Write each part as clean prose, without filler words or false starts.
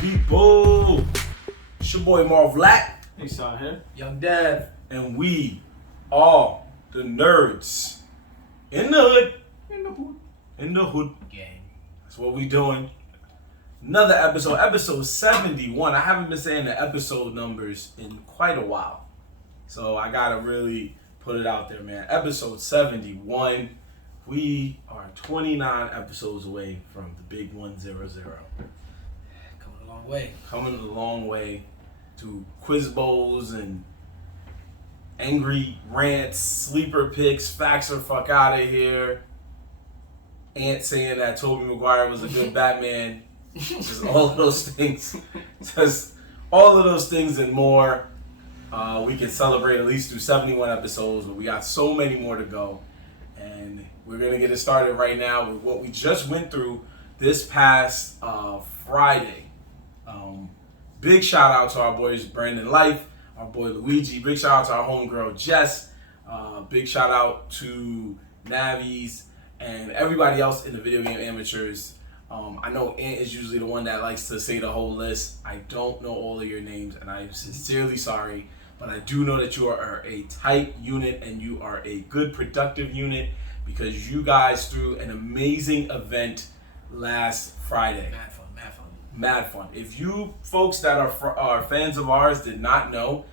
people? It's your boy Marv Black. Hey, Sean here. Young Dev. And we are the Nerdz. In the hood. In the hood. Gang. That's what we doing. Another episode 71. I haven't been saying the episode numbers in quite a while. So I gotta really put it out there, man. Episode 71. We are 29 episodes away from the big 100. Coming a long way. Coming a long way to quiz bowls and angry rants, sleeper picks, facts or fuck out of here. Ant saying that Tobey Maguire was a good Batman. Just all of those things. Just all of those things and more. We can celebrate at least through 71 episodes, but we got so many more to go. And we're going to get it started right now with what we just went through this past Friday. Big shout out to our boys Brandon Life, our boy Luigi. Big shout out to our homegirl Jess. Big shout out to Navies and everybody else in the video game amateurs. I know Ant is usually the one that likes to say the whole list. I don't know all of your names, and I'm sincerely sorry. But I do know that you are a tight unit and you are a good, productive unit because you guys threw an amazing event last Friday. Mad fun. If you folks that are fans of ours did not know,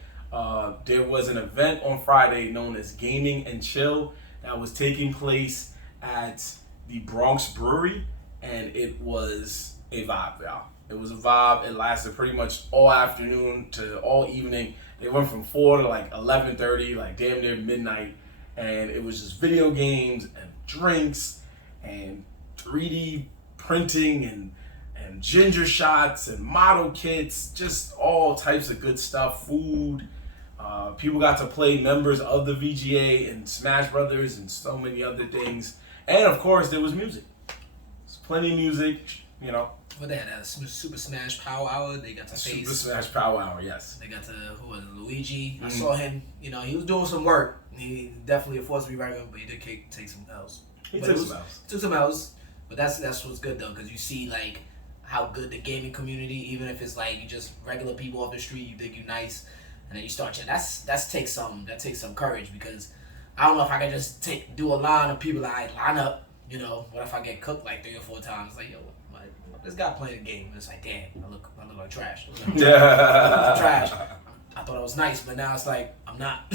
there was an event on Friday known as Gaming and Chill that was taking place at the Bronx Brewery, and it was a vibe, y'all. It was a vibe. It lasted pretty much all afternoon to all evening. They went from 4 to like 11:30, like damn near midnight, and it was just video games and drinks and 3D printing and ginger shots and model kits, just all types of good stuff, food. People got to play members of the VGA and Smash Brothers and so many other things. And of course, there was music. There's plenty of music, you know. Well, they had a Super Smash Power Hour. They got to face. Super Smash Power Hour, yes. They got to, who was it, Luigi. I saw him, he was doing some work. He definitely a force to be reckoned, but he did take some L's. He took some L's. But that's what's good, though, because you see, like, how good the gaming community, even if it's like you just regular people off the street, you think you're nice, and then you start that takes some courage, because I don't know if I can just do a line of people that I line up, what if I get cooked like 3 or 4 times, like, yo, this guy playing the game, and it's like, damn, I look like trash. I look like trash. I thought I was nice, but now it's like, I'm not.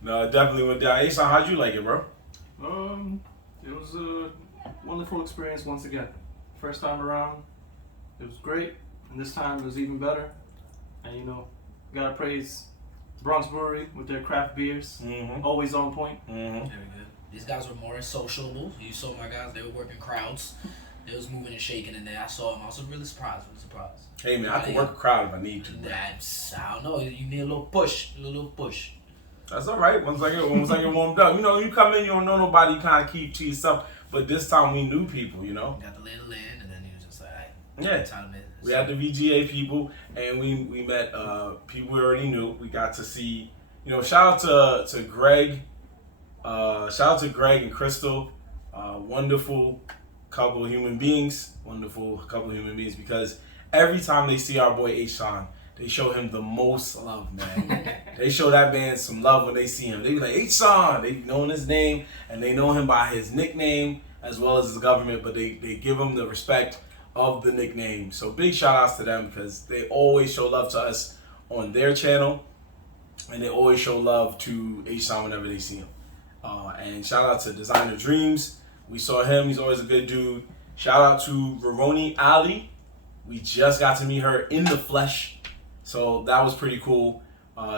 No, it definitely went down. Hey, so how'd you like it, bro? It was a wonderful experience once again. First time around, it was great, and this time it was even better. And gotta praise Bronx Brewery with their craft beers, always on point. Very good. These guys were more sociable. You saw my guys; they were working crowds. They was moving and shaking in there. I saw them. I was really surprised. Hey man, I can work a crowd if I need to. I don't know. You need a little push. That's all right. Once I get warmed up, you come in, you don't know nobody. You kind of keep to yourself. But this time we knew people, Got the lay of the land, and then he was just like, yeah. We had the VGA people, and we met people we already knew. We got to see, shout out to Greg. Shout out to Greg and Crystal. Wonderful couple of human beings. Because every time they see our boy H-Sean, they show him the most love, man. They show that man some love when they see him. They be like, H-Sean! They know his name, and they know him by his nickname as well as his government, but they give him the respect of the nickname. So big shout outs to them, because they always show love to us on their channel, and they always show love to H-Sean whenever they see him. And shout out to Designer Dreams. We saw him. He's always a good dude. Shout out to Veroni Ali. We just got to meet her in the flesh. So that was pretty cool.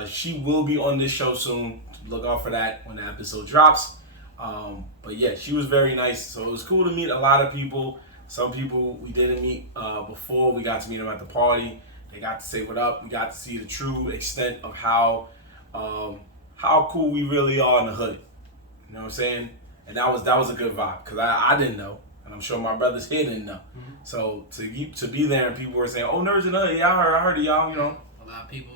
She will be on this show soon. Look out for that when the episode drops. But yeah, she was very nice. So it was cool to meet a lot of people. Some people we didn't meet before. We got to meet them at the party. They got to say what up. We got to see the true extent of how cool we really are in the hood. You know what I'm saying? And that was a good vibe, because I didn't know, and I'm sure my brothers here didn't know. So to be there and people were saying, "Oh, Nerdz and Hood, yeah, I heard of y'all," A lot of people,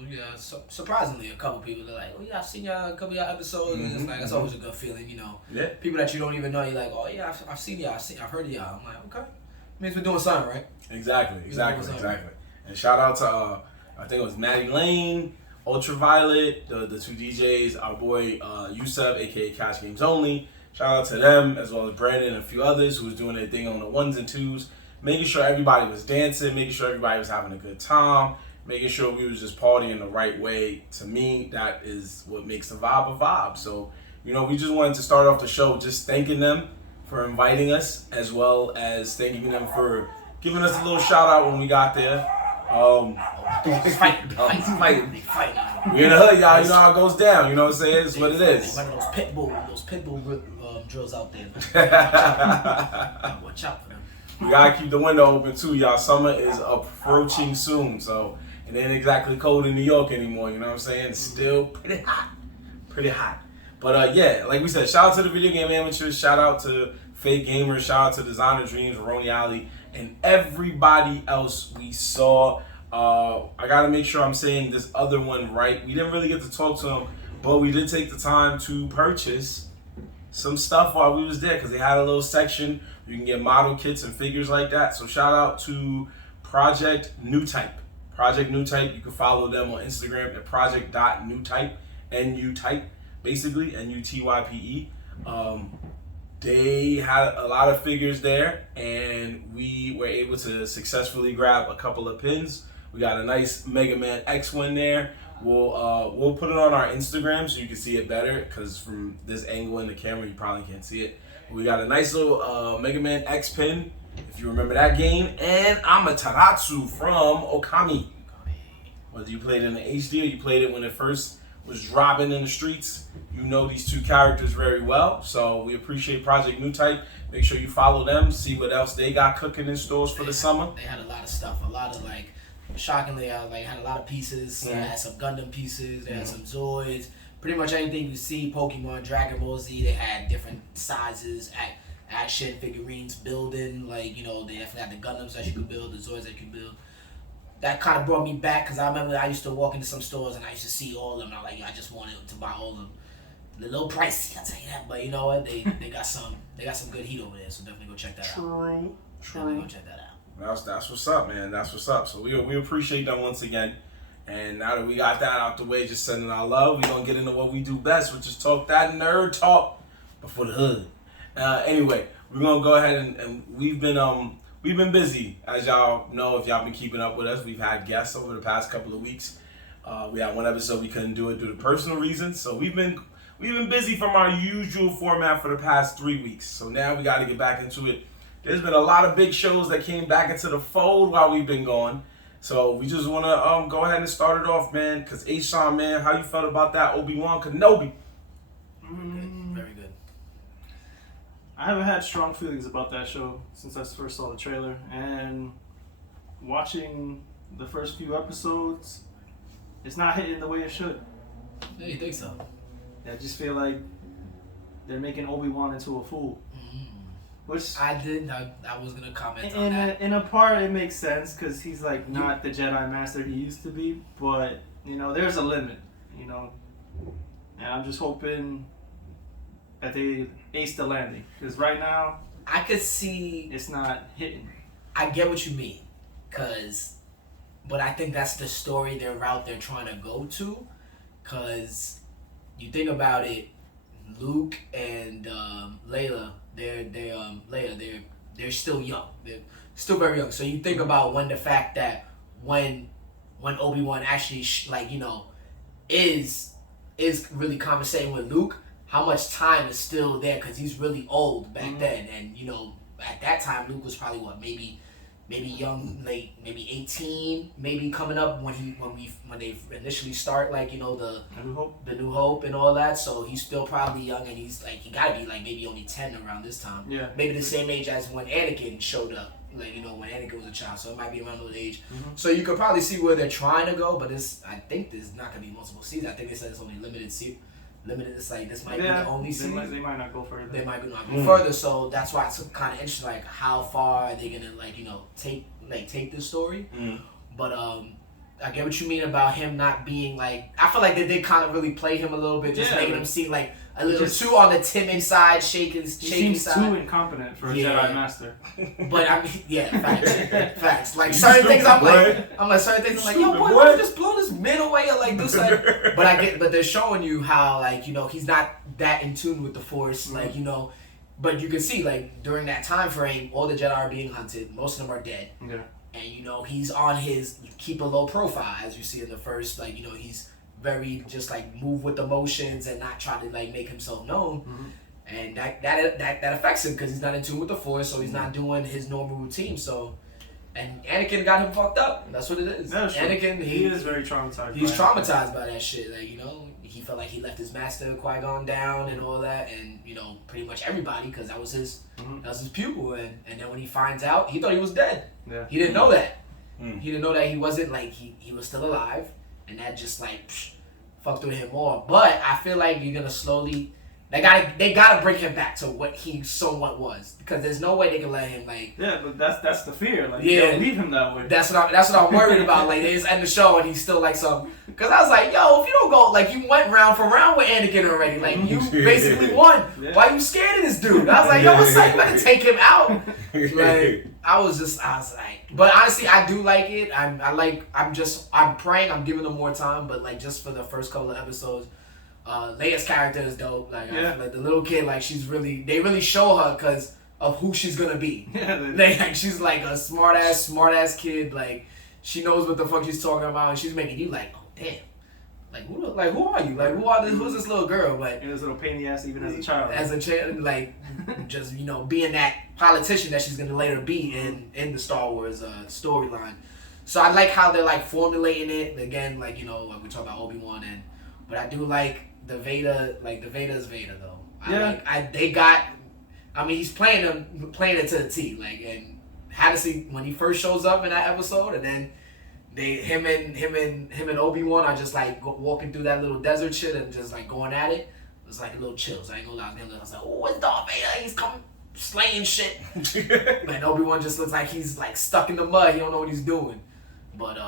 surprisingly, a couple people, they're like, "Oh yeah, I've seen y'all, a couple of y'all episodes," and it's like it's always a good feeling, Yeah. People that you don't even know, you're like, "Oh yeah, I've seen y'all, I've heard of y'all." I'm like, okay, Means we're doing something, right? Exactly. And shout out to I think it was Maddie Lane, Ultraviolet, the two DJs, our boy Yusef, aka Cash Games Only. Shout out to them, as well as Brandon and a few others who was doing their thing on the ones and twos, making sure everybody was dancing, making sure everybody was having a good time, making sure we was just partying the right way. To me, that is what makes the vibe a vibe. So, we just wanted to start off the show just thanking them for inviting us, as well as thanking them for giving us a little shout out when we got there. Fighting. We in the hood, y'all. You know how it goes down. You know what I'm saying? It's what it is. One of those pit bull drills out there. Watch out for them. We gotta keep the window open too, y'all. Summer is approaching soon, so it ain't exactly cold in New York anymore. You know what I'm saying? It's still pretty hot. But yeah, like we said, shout out to the video game amateurs. Shout out to Fake Gamers. Shout out to Designer Dreams, Roni Alley, and everybody else we saw. I gotta make sure I'm saying this other one right. We didn't really get to talk to them, but we did take the time to purchase some stuff while we was there, because they had a little section you can get model kits and figures like that. So shout out to Project New Type. Project New Type, you can follow them on Instagram at project.newtype, N-U-Type, basically, N-U-T-Y-P-E. They had a lot of figures there, and we were able to successfully grab a couple of pins. We got a nice Mega Man X one there. We'll put it on our Instagram so you can see it better, because from this angle in the camera you probably can't see it. We got a nice little Mega Man X pin, if you remember that game, and Amaterasu from Okami. Whether you played it in the HD or you played it when it first was dropping in the streets, you know these two characters very well. So we appreciate Project New Type. Make sure you follow them, see what else they got cooking in stores for the summer. They had a lot of stuff, a lot of shockingly, had a lot of pieces. They had some Gundam pieces, they had some Zoids, pretty much anything you see, Pokemon, Dragon Ball Z. They had different sizes, action figurines, building, they definitely had the Gundams that you could build, the Zoids that you could build. That kind of brought me back, because I remember I used to walk into some stores and I used to see all of them, and I'm like, I just wanted to buy all of them. A little pricey, I'll tell you that, but you know what? They got some good heat over there, so definitely go check that out. Definitely go check that out. That's what's up, man. That's what's up. So we appreciate them once again. And now that we got that out the way, just sending our love, we're gonna get into what we do best, which is talk that nerd talk before the hood. Anyway, we're gonna go ahead and we've been busy, as y'all know if y'all been keeping up with us. We've had guests over the past couple of weeks. We had one episode we couldn't do it due to personal reasons, so we've been busy from our usual format for the past 3 weeks. So now we got to get back into it. There's been a lot of big shows that came back into the fold while we've been gone. So we just want to go ahead and start it off, man. Because A-Sean, man, how you felt about that Obi-Wan Kenobi? Very good. I haven't had strong feelings about that show since I first saw the trailer. And watching the first few episodes, it's not hitting the way it should. Yeah, you think so? I just feel like they're making Obi-Wan into a fool. Which I was gonna comment on that. In a part, it makes sense because he's not the Jedi Master he used to be. But there's a limit. And I'm just hoping that they ace the landing, because right now I could see it's not hitting. I get what you mean, but I think that's the story route they're trying to go to, because you think about it, Luke and Layla, they're still young. They're still very young. So you think about when Obi-Wan actually is really conversating with Luke, how much time is still there, because he's really old back then, and at that time Luke was probably maybe young, maybe 18, maybe coming up when they initially start the New Hope and all that. So he's still probably young, and he's he gotta be maybe only 10 around this time. Yeah. Maybe the same age as when Anakin showed up, when Anakin was a child. So it might be around those age. So you could probably see where they're trying to go, but I think there's not gonna be multiple seasons. I think they said it's only limited. It's this might be the only season. They might not go further. They might not go further, so that's why it's kind of interesting. How far are they gonna take this story? But I get what you mean about him not being like. I feel like they did kind of really play him a little bit, just making him seem like a little too on the timid side, shaky he seems side. Too incompetent for a Jedi Master. But I mean, facts. Like certain things, I'm like certain things, I'm like, yo, boy, why don't you just blow this mid away or like do something? But they're showing you how like he's not that in tune with the Force, like But you can see like during that time frame, all the Jedi are being hunted. Most of them are dead. Yeah. And he's on his keep a low profile, as you see in the first. Like he's very just like move with the motions and not try to like make himself known. Mm-hmm. And that affects him because he's not in tune with the Force, so he's not doing his normal routine. So, and Anakin got him fucked up. That's what it is. Anakin, he is very traumatized. He's traumatized by that shit. Like he felt like he left his master Qui-Gon down and all that, and pretty much everybody because that was his pupil. And then when he finds out, he thought he was dead. Yeah. He didn't know that. He didn't know that he wasn't like he was still alive, and that just like fucked with him more. But I feel like you're gonna slowly. They gotta bring him back to what he somewhat was, because there's no way they can let him like. Yeah, but that's the fear. Like, don't leave him that way. That's what I'm worried about. Like, they just end the show and he's still like some. Because I was like, yo, if you don't go, like, you went round for round with Anakin already. Like, you basically won. Yeah. Why you scared of this dude? I was like, yo, what's up? You better take him out. Like, I was like, but honestly, I do like it. I'm praying. I'm giving them more time, but like just for the first couple of episodes. Leia's character is dope. Like, I feel like the little kid, like they really show her because of who she's gonna be. Yeah, she's like a smart ass kid. Like, she knows what the fuck she's talking about, and she's making you like, oh damn, who are you? Like, who's this little girl? Like, it was a little pain in the ass even as a child. As a child, like, just being that politician that she's gonna later be in the Star Wars storyline. So I like how they're like formulating it again. Like, like we talk about Obi-Wan but I do like. The Vader is Vader though. He's playing it to the T. Like, and Hadassah when he first shows up in that episode, and then him and Obi-Wan are just like walking through that little desert shit and just like going at it. It's like a little chills. I ain't gonna lie. I was like, oh, it's Darth Vader. He's coming slaying shit. And Obi-Wan just looks like he's like stuck in the mud. He don't know what he's doing. But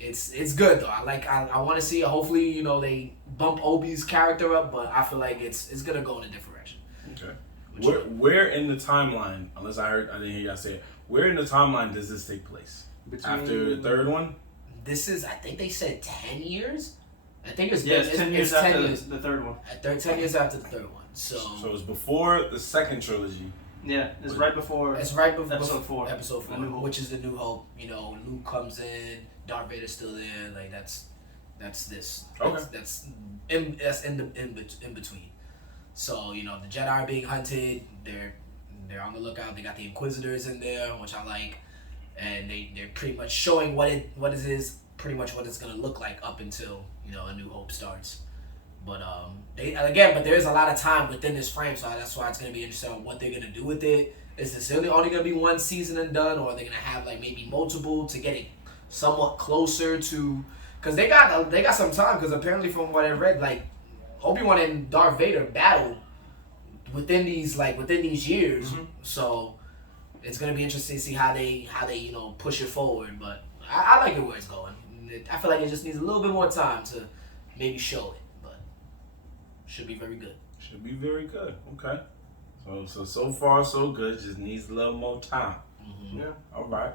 it's good though. I want to see it. Hopefully, they bump Obi's character up, but I feel like it's gonna go in a different direction. Okay. Where in the timeline? Unless I didn't hear y'all say it. Where in the timeline does this take place? After the third one? This is, I think they said 10 years. I think it's 10 years after the third one. 10 years after the third one. So it's before the second trilogy. Yeah, it's right before. It's right before episode 4. Episode 4, which is the New Hope. Luke comes in, Darth Vader's still there. Like that's this. Okay. That's in between. So the Jedi are being hunted. They're on the lookout. They got the Inquisitors in there, which I like, and they're pretty much showing what pretty much what it's gonna look like up until A New Hope starts. But but there is a lot of time within this frame, so that's why it's gonna be interesting on what they're gonna do with it. Is this only gonna be one season and done, or are they gonna have like maybe multiple to get it somewhat closer to? Because they got some time. Because apparently, from what I read, like Obi-Wan and Darth Vader battled within these years. Mm-hmm. So it's gonna be interesting to see how they push it forward. But I like it where it's going. I feel like it just needs a little bit more time to maybe show it. Should be very good. Should be very good. Okay. So far so good. Just needs a little more time. Mm-hmm. Yeah. All right.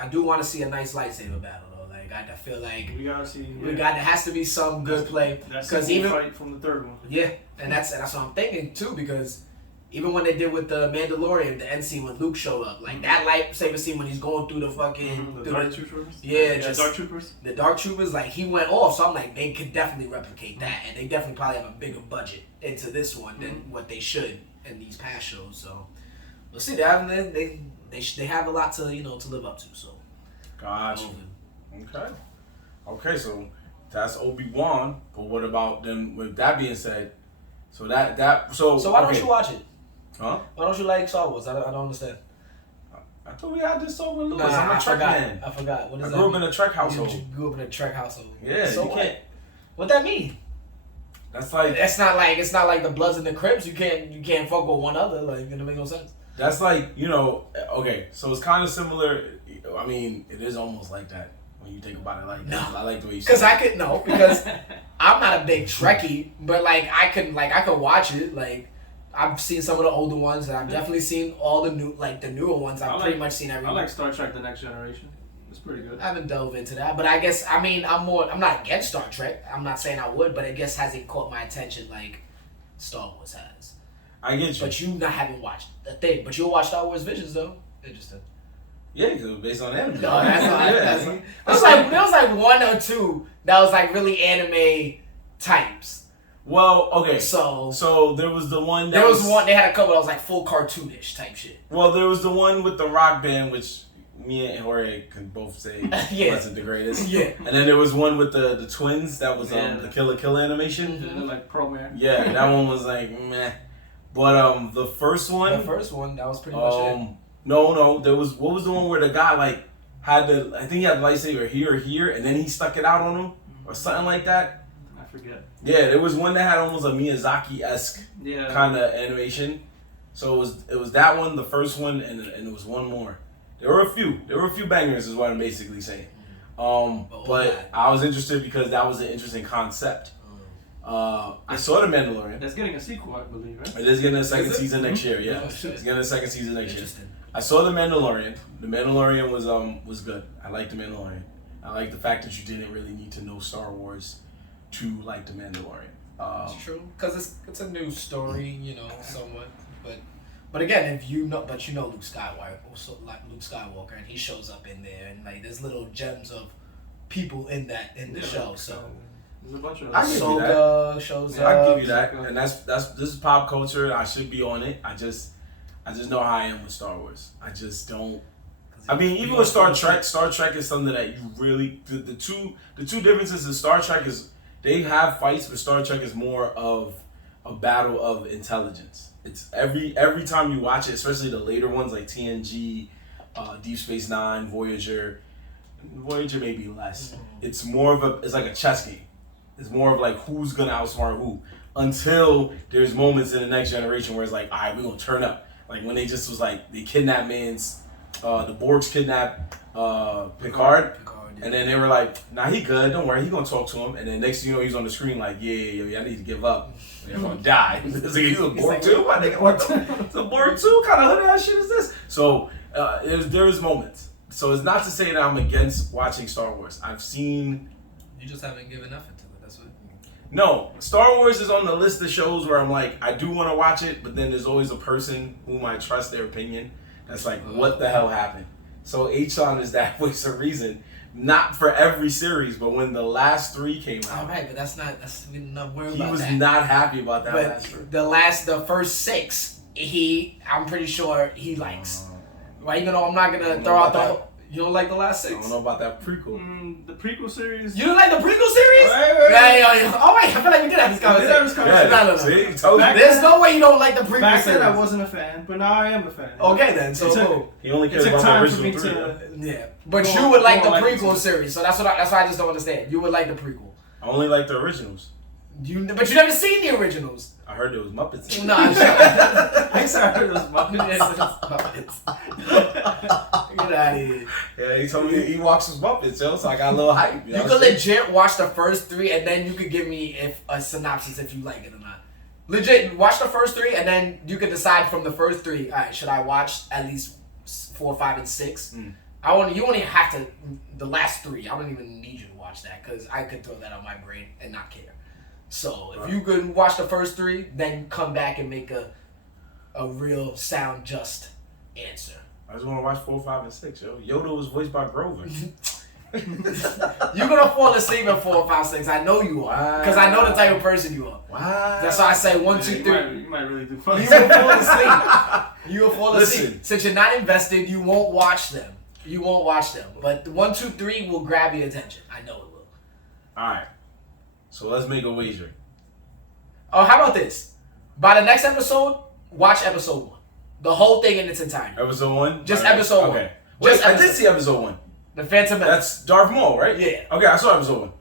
I do want to see a nice lightsaber battle though. Like I feel like we gotta see. There has to be some good play. Because even fight from the third one. Yeah, and that's what I'm thinking too. Because even when they did with the Mandalorian, the end scene when Luke showed up, like that lightsaber scene when he's going through the fucking the Dark Troopers. Yeah, Dark Troopers. The Dark Troopers, like he went off. So I'm like, they could definitely replicate that, and they definitely probably have a bigger budget into this one than what they should in these past shows. So we'll see. They have a lot to to live up to. So gotcha. Okay. So that's Obi-Wan. But what about them? With that being said, so why don't you watch it? Huh? Why don't you like Star Wars? I don't understand. I thought we had this talk with Lewis. I'm a Trek man. I forgot. What is I grew up in a Trek household. You grew up in a Trek household. Yeah. So you can't. What that mean? That's like. It's not like the Bloods and the Crips. You can't fuck with one other. Like, it doesn't make no sense. That's like okay. So it's kind of similar. I mean, it is almost like that when you think about it like No. that. I like the way you Because said I could no, because I'm not a big Trekkie, but like I could watch it. Like I've seen some of the older ones, and I've definitely seen all the newer ones. I've pretty much seen everything. I like Star Trek: The Next Generation. It's pretty good. I haven't delved into that, but I guess I'm not against Star Trek. I'm not saying I would, but I guess hasn't caught my attention like Star Wars has. I get you. But you haven't watched the thing. But you'll watch Star Wars Visions though. Interesting. Yeah, because it was based on anime. No, that's not. There was like one or two that was like really anime types. Well, okay. So there was the one that there was one. They had a couple that was like full cartoonish type shit. Well, there was the one with the rock band, which me and Jorge can both say wasn't the greatest. Yeah. And then there was one with the twins that was the Kill la Kill animation. Mm-hmm. Like Pro Man. Yeah, that one was like meh. But the first one. The first one, that was pretty much it. No, there was what was the one where the guy like had I think he had the lightsaber here or here, and then he stuck it out on him or something like that. I forget. Yeah, there was one that had almost a Miyazaki-esque kind of animation. So it was that one, the first one, and there was one more. There were a few bangers, is what I'm basically saying. But I was interested because that was an interesting concept. I saw The Mandalorian. That's getting a sequel, I believe, right? It is getting a second season next year. Yeah, it's getting a second season next year. I saw The Mandalorian. The Mandalorian was good. I liked The Mandalorian. I like the fact that you didn't really need to know Star Wars to like The Mandalorian. It's true, because it's a new story, somewhat. But again, if you know Luke Skywalker, and he shows up in there, and like there's little gems of people in the show. So there's a bunch of Ahsoka shows up. I give you that, and this is pop culture. I should be on it. I just know how I am with Star Wars. I just don't. I mean, even with Star Trek is something that you really the two differences in Star Trek is they have fights, but Star Trek is more of a battle of intelligence. It's every time you watch it, especially the later ones like TNG, Deep Space Nine, Voyager may be less. It's more of it's like a chess game. It's more of like who's gonna outsmart who until there's moments in the Next Generation where it's like, all right, we're gonna turn up. Like when they just was like they kidnapped the Borgs kidnapped Picard. And then they were like, nah, he good, don't worry, he gonna talk to him. And then next thing you know, he's on the screen like, yeah, I need to give up. They're gonna die. He's a Borg too? My nigga, what it's a Borg too? What kind of hood ass shit is this? So there is moments. So it's not to say that I'm against watching Star Wars. I've seen. You just haven't given effort to it. That's what. No, Star Wars is on the list of shows where I'm like, I do want to watch it, but then there's always a person whom I trust their opinion. That's like, what the hell happened? So H-Son is that voice of reason. Not for every series, but when the last 3 came out. All right, but we're not worried about that. He was not happy about that last 3. The first 6, I'm pretty sure he likes. Right? I'm not gonna throw out the. You don't like the last 6? I don't know about that prequel. The prequel series. You don't like the prequel series? Right. Yeah. Oh wait, I feel like we did have this conversation. Yeah, see, told you. There's no way you don't like the prequel Back series. then I wasn't a fan, but now I am a fan. Okay then, so he only cares about the original 3. Yeah, but you would like the prequel series, so that's why I just don't understand. You would like the prequel. I only like the originals. But you never seen the originals. I heard there was Muppets. No, I'm sure. I heard it was Muppets. Get out of here. Yeah, he told me he walks with Muppets, yo, so I got a little hype. You could legit watch the first 3, and then you could give me a synopsis if you like it or not. Legit, watch the first 3, and then you could decide from the first 3. All right, should I watch at least 4, 5, and 6? You only have to the last 3. I don't even need you to watch that because I could throw that on my brain and not care. So if you could watch the first 3, then come back and make a real sound just answer. I just want to watch 4, 5, and 6, yo. Yoda was voiced by Grover. You're gonna fall asleep at 4, 5, 6. I know you are, because I know the type of person you are. Wow. That's why I say 1, 2, 3. You might really do fun. You will fall asleep. You will fall asleep. Listen. Since you're not invested, you won't watch them. But the 1, 2, 3 will grab your attention. I know it will. All right. So let's make a wager. Oh, how about this? By the next episode, watch episode 1. The whole thing in its entirety. Episode 1? Just episode 1. Okay. Wait, I did see episode 1. The Phantom Menace. That's Darth Maul, right? Yeah. Okay, I saw episode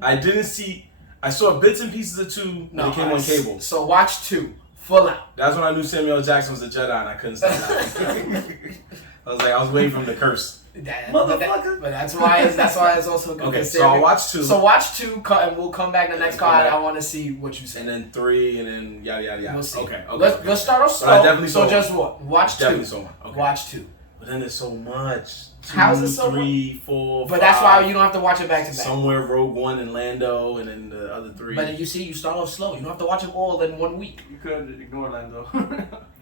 1. I saw bits and pieces of 2 when it came on cable. So watch 2. Full out. That's when I knew Samuel L. Jackson was a Jedi and I couldn't stop laughing. I was waiting for him to curse. Motherfucker. But that's why it's also good. Okay, so I'll watch 2. So watch 2, and we'll come back the next card. I want to see what you say. And then 3, and then yada yada yada. We'll see. Okay. Let's start off slow. I definitely saw so just what? Watch 2. Definitely saw one. Okay. Watch 2. But then there's so much. 2, How's it so 3, 4, But 5. that's why you don't have to watch it back to back. Somewhere Rogue One and Lando, and then the other 3. But you see, you start off slow. You don't have to watch them all in 1 week. You could ignore Lando.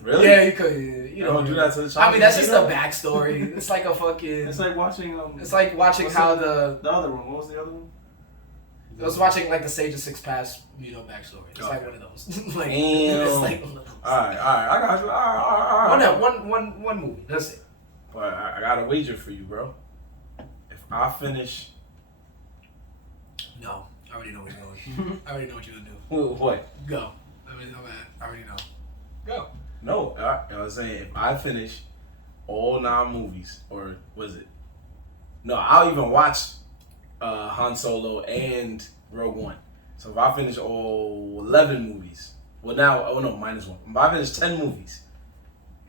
Really? Yeah, you could. You know, don't do that to the child. I mean, that's just a backstory. It's like a fucking. It's like watching. It's like watching how the other one. What was the other one? I was watching like the Sage of Six Paths, backstory. It's like one of those. Like, it's like one of those. All right, I got you. All right. One movie. That's it. But I got a wager for you, bro. If I finish, No, I already know what you're going. I already know what you're gonna do. what? Go. I already know. Go. No, I was saying if I finish all 9 movies, or was it? No, I'll even watch Han Solo and Rogue One. So if I finish all 11 movies, well now, oh no, -1. If I finish 10 movies,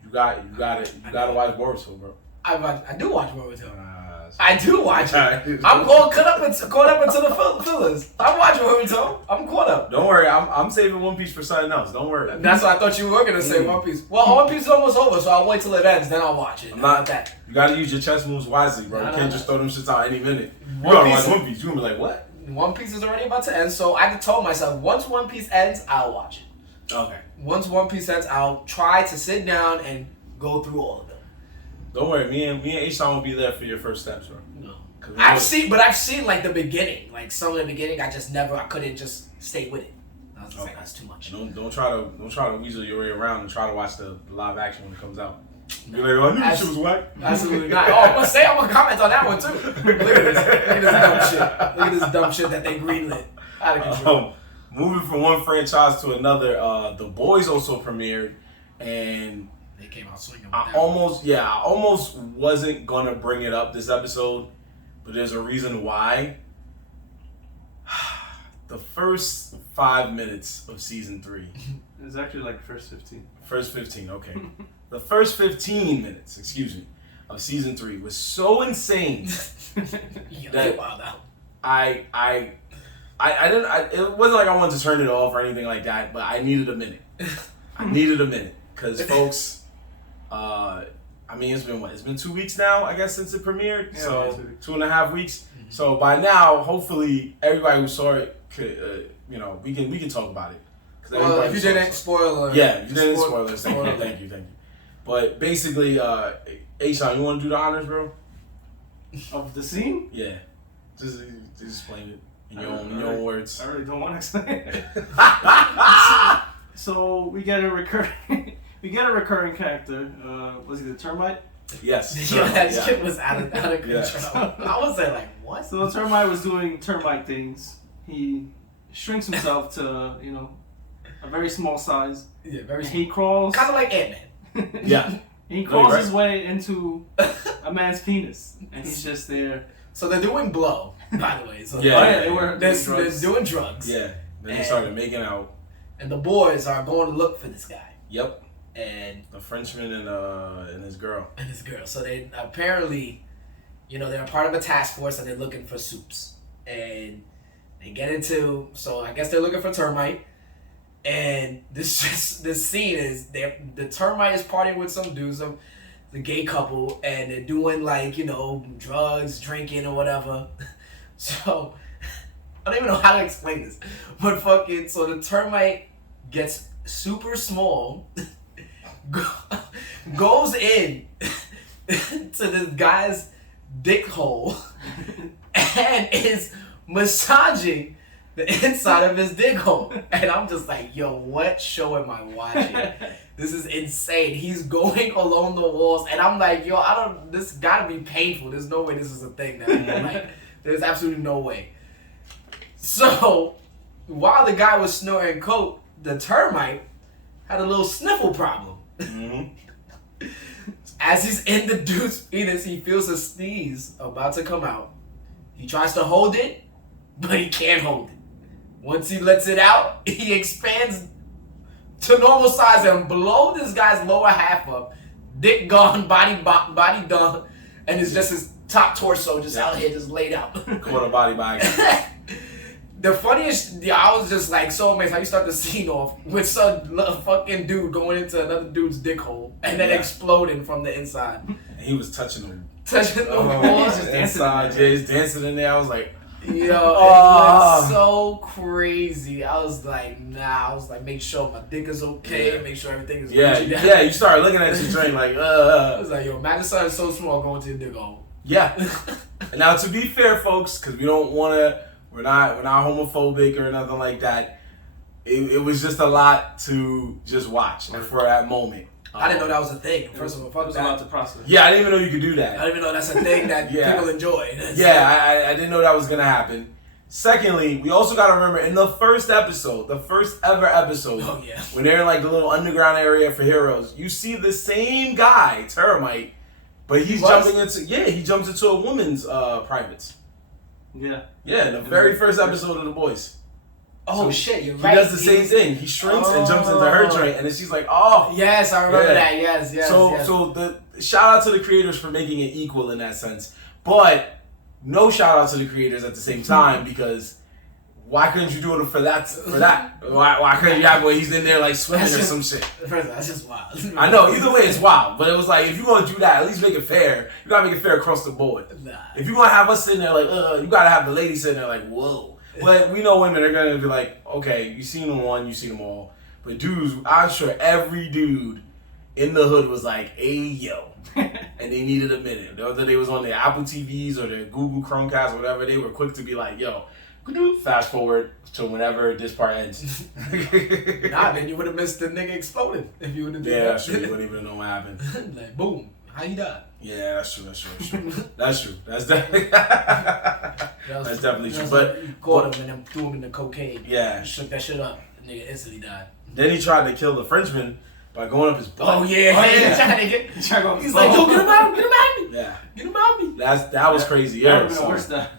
you gotta watch Boruto, bro. I do watch Boruto. I do watch it. I'm caught up into the fillers. I watch Boruto. I'm caught up. Don't worry, I'm saving One Piece for something else. Don't worry. That's what I thought you were gonna say. One Piece. Well, One Piece is almost over, so I'll wait till it ends, then I'll watch it. I'm not that. You gotta use your chess moves wisely, bro. You can't just throw them shits out any minute. You gotta watch One Piece. You gonna be like, what? One Piece is already about to end, so I told myself once One Piece ends, I'll watch it. Okay. Once One Piece ends, I'll try to sit down and go through all of them. Don't worry, me and H-Town will be there for your first steps, bro. No. I've seen like the beginning, like some of the beginning. I couldn't just stay with it. I was just like, that's too much. Don't try to weasel your way around and try to watch the live action when it comes out. Be like, oh, I knew this shit was whack. Absolutely not. Oh, I'm gonna comment on that one too. Look at this dumb shit. Look at this dumb shit that they greenlit. Out of control. Moving from one franchise to another, The Boys also premiered, and they came out swinging. I almost wasn't gonna bring it up this episode, but there's a reason why. The first 5 minutes of season 3. It's actually like the first 15. First 15, okay. The first 15 minutes, of season 3 was so insane that it wasn't like I wanted to turn it off or anything like that, but I needed a minute. Because folks, it's been 2 weeks now, I guess, since it premiered. Yeah, so 2.5 weeks. Mm-hmm. So by now, hopefully, everybody who saw it could, we can talk about it. Well, if you didn't spoil, yeah, you didn't spoil it. Thank you. But basically, A-Sean, you want to do the honors, bro? Of the scene? Yeah, just explain it in your own words. I really don't want to explain it. So we get a recurring character. Was he the termite? Yes. Yeah, that shit was out of control. Yes. I was there like, what? So the termite was doing termite things. He shrinks himself to, a very small size. Yeah, very small. He crawls. Kind of like Ant-Man. Yeah. He crawls his way into a man's penis. And he's just there. So they're doing blow, by the way. So they're doing drugs. Yeah. Then they started making out. And the boys are going to look for this guy. Yep. And the Frenchman and his girl. So they apparently, they're a part of a task force and they're looking for soups. And they get into, so I guess they're looking for termite. And this scene is the termite is partying with some dudes, the gay couple, and they're doing drugs, drinking or whatever. So I don't even know how to explain this, but so the termite gets super small, goes in to this guy's dick hole, and is massaging the inside of his dick hole. And I'm just like, yo, what show am I watching? This is insane. He's going along the walls, and I'm like, yo, this gotta be painful. There's no way this is a thing. There's absolutely no way. So, while the guy was snorting coke, the termite had a little sniffle problem. Mm-hmm. As he's in the dude's penis, he feels a sneeze about to come out. He tries to hold it, but he can't hold it. Once he lets it out, he expands to normal size and blow this guy's lower half up. Dick gone, body done. and it's just his top torso just out here, just laid out. Caught a body bag. The funniest, I was just like so amazed how you start the scene off with some fucking dude going into another dude's dick hole and then exploding from the inside. And he was touching him. Touching the Oh, walls. just inside. Yeah, he's dancing in there. I was like, Yo, it was so crazy. I was like, nah. I was like, make sure my dick is okay. Make sure everything is yeah. You start looking at your drain like, I was like, yo, imagine something so small going to your dick hole. Yeah. And now, to be fair, folks, because we don't want to, we're not homophobic or nothing like that. It was just a lot to just watch for that moment. I didn't know that was a thing. First of all, fuck it was that. a lot to process. Yeah, I didn't even know you could do that. I didn't even know that's a thing that people enjoy. I didn't know that was gonna happen. Secondly, we also gotta remember in the first episode, the first ever episode, when they're in like the little underground area for heroes, you see the same guy, Termite, but he jumps into a woman's privates. Yeah. Yeah, in the very first episode of The Boys. Oh So shit, you're he right. does the same thing. He shrinks and jumps into her joint, and then she's like, "Oh, yes, I remember that. Yes. So the shout out to the creators for making it equal in that sense, but no shout out to the creators at the same time because why couldn't you do it for that? Why couldn't you have where he's in there like swimming or some shit? That's just wild. I know. Either way, it's wild. But it was like if you want to do that, at least make it fair. You gotta make it fair across the board. Nah. If you want to have us sitting there like, you gotta have the ladies sitting there like, whoa. But we know women are gonna be like, okay, you seen them one, you seen them all. But dudes, I'm sure every dude in the hood was like, hey yo, and they needed a minute. Whether they was on their Apple TVs or their Google Chromecast, whatever, they were quick to be like, yo, fast forward to whenever this part ends. Nah, then you would have missed the nigga exploding if you would have done that. That's true. You wouldn't even know what happened. Like boom, how you died? Yeah, that's true. That's true. That's definitely that's definitely true. But you caught him and then threw him in the cocaine. Yeah, shook that shit up. The nigga instantly died. Then he tried to kill the Frenchman by going up his butt. Oh yeah. He's like, yo, get him out me. Yeah, get him out me. That was crazy. Yeah,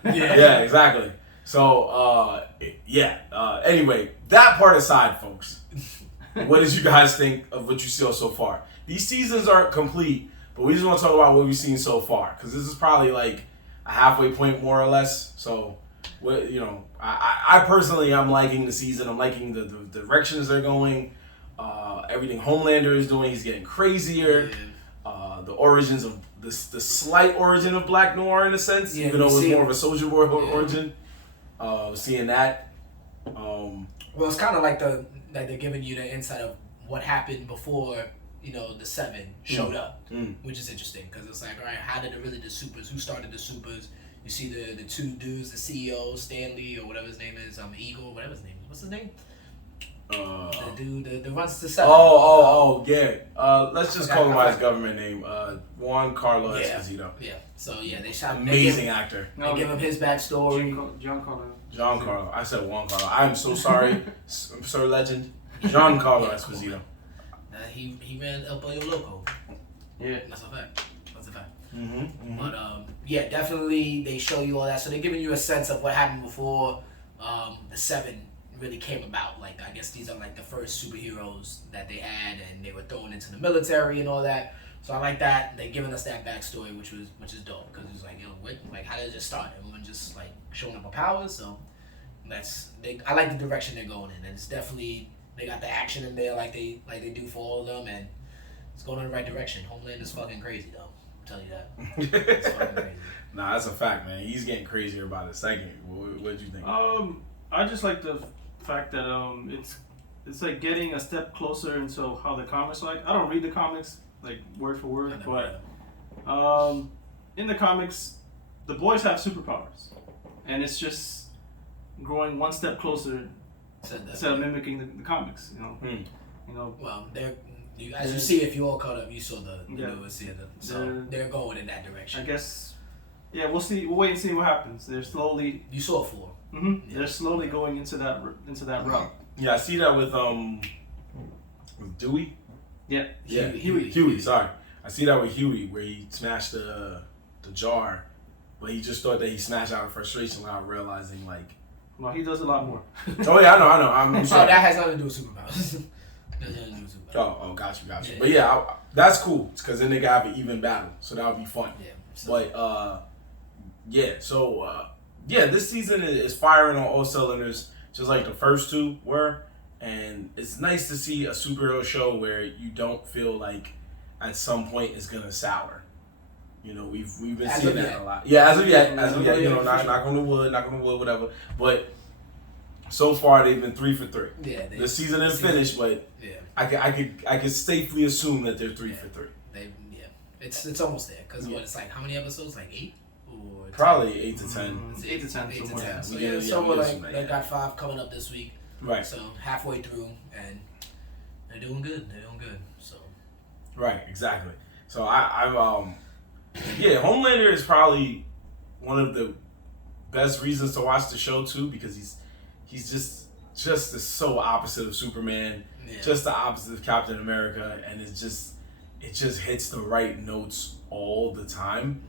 yeah, exactly. So anyway, that part aside, folks, what did you guys think of what you saw so far? These seasons aren't complete, but we just want to talk about what we've seen so far because this is probably like a halfway point more or less. So, I personally I'm liking the season. I'm liking the directions they're going. Everything Homelander is doing, he's getting crazier. The origins of the slight origin of Black Noir in a sense, even though it was more of a Soldier Boy origin. Seeing that. Well, it's kind of like they're giving you the insight of what happened before. The Seven showed up, which is interesting because it's like, all right, how did the supers? Who started the supers? You see the two dudes, the CEO, Stanley, or whatever his name is, Eagle, whatever his name is. What's his name? The dude that runs the Seven. Yeah. Let's just call him by his government name. Juan Carlo Esposito. Yeah. So they shot amazing actor. They give him his backstory. Giancarlo. I said Juan Carlo. I'm so sorry, Sir Legend. Giancarlo Esposito. He ran El Pollo Loco. Yeah, that's a fact. Mm-hmm. But definitely they show you all that. So they're giving you a sense of what happened before the Seven really came about. Like I guess these are like the first superheroes that they had, and they were thrown into the military and all that. So I like that they're giving us that backstory, which is dope because it's like, how did it just start? Everyone just like showing up with powers. So I like the direction they're going in, and it's definitely. They got the action in there like they do for all of them, and it's going in the right direction. Homeland is fucking crazy, though. I'll tell you that. It's fucking crazy. Nah, that's a fact, man. He's getting crazier by the second. What did you think? I just like the fact that it's like getting a step closer into how the comics like. I don't read the comics like word for word, but in the comics, the boys have superpowers, and it's just growing one step closer. Instead of mimicking the comics, Well, as you see, if you all caught up, you saw the newest season. So they're going in that direction. I guess. Yeah, we'll see. We'll wait and see what happens. They're slowly. You saw 4. Mm-hmm. Yeah. They're slowly going into that route. Yeah, I see that with Dewey. Yeah. Huey. Sorry, I see that with Huey where he smashed the jar, but he just thought that he smashed out of frustration without realizing like. Well, he does a lot more. Oh yeah, I know. I'm sorry. That has nothing to do with superpowers. Oh, got you. Yeah. But yeah, that's cool because then they got an even battle, so that would be fun. Yeah. So. But this season is firing on all cylinders, just like the first two were. And it's nice to see a superhero show where you don't feel like at some point it's gonna sour. You know, we've been seeing that a lot. Yeah, as of yet, you know, knock on the wood, whatever. But so far they've been 3 for 3. Yeah, the season isn't finished, but I could safely assume that they're 3 for 3. It's almost there because it's like how many episodes? Like 8 or probably 8 to 10. 8 to 10. 8 to 10. So so we're like they got 5 coming up this week. Right. So halfway through, and they're doing good. So. Right. Exactly. So Homelander is probably one of the best reasons to watch the show too, because he's just so opposite of Superman, just the opposite of Captain America, and it just hits the right notes all the time,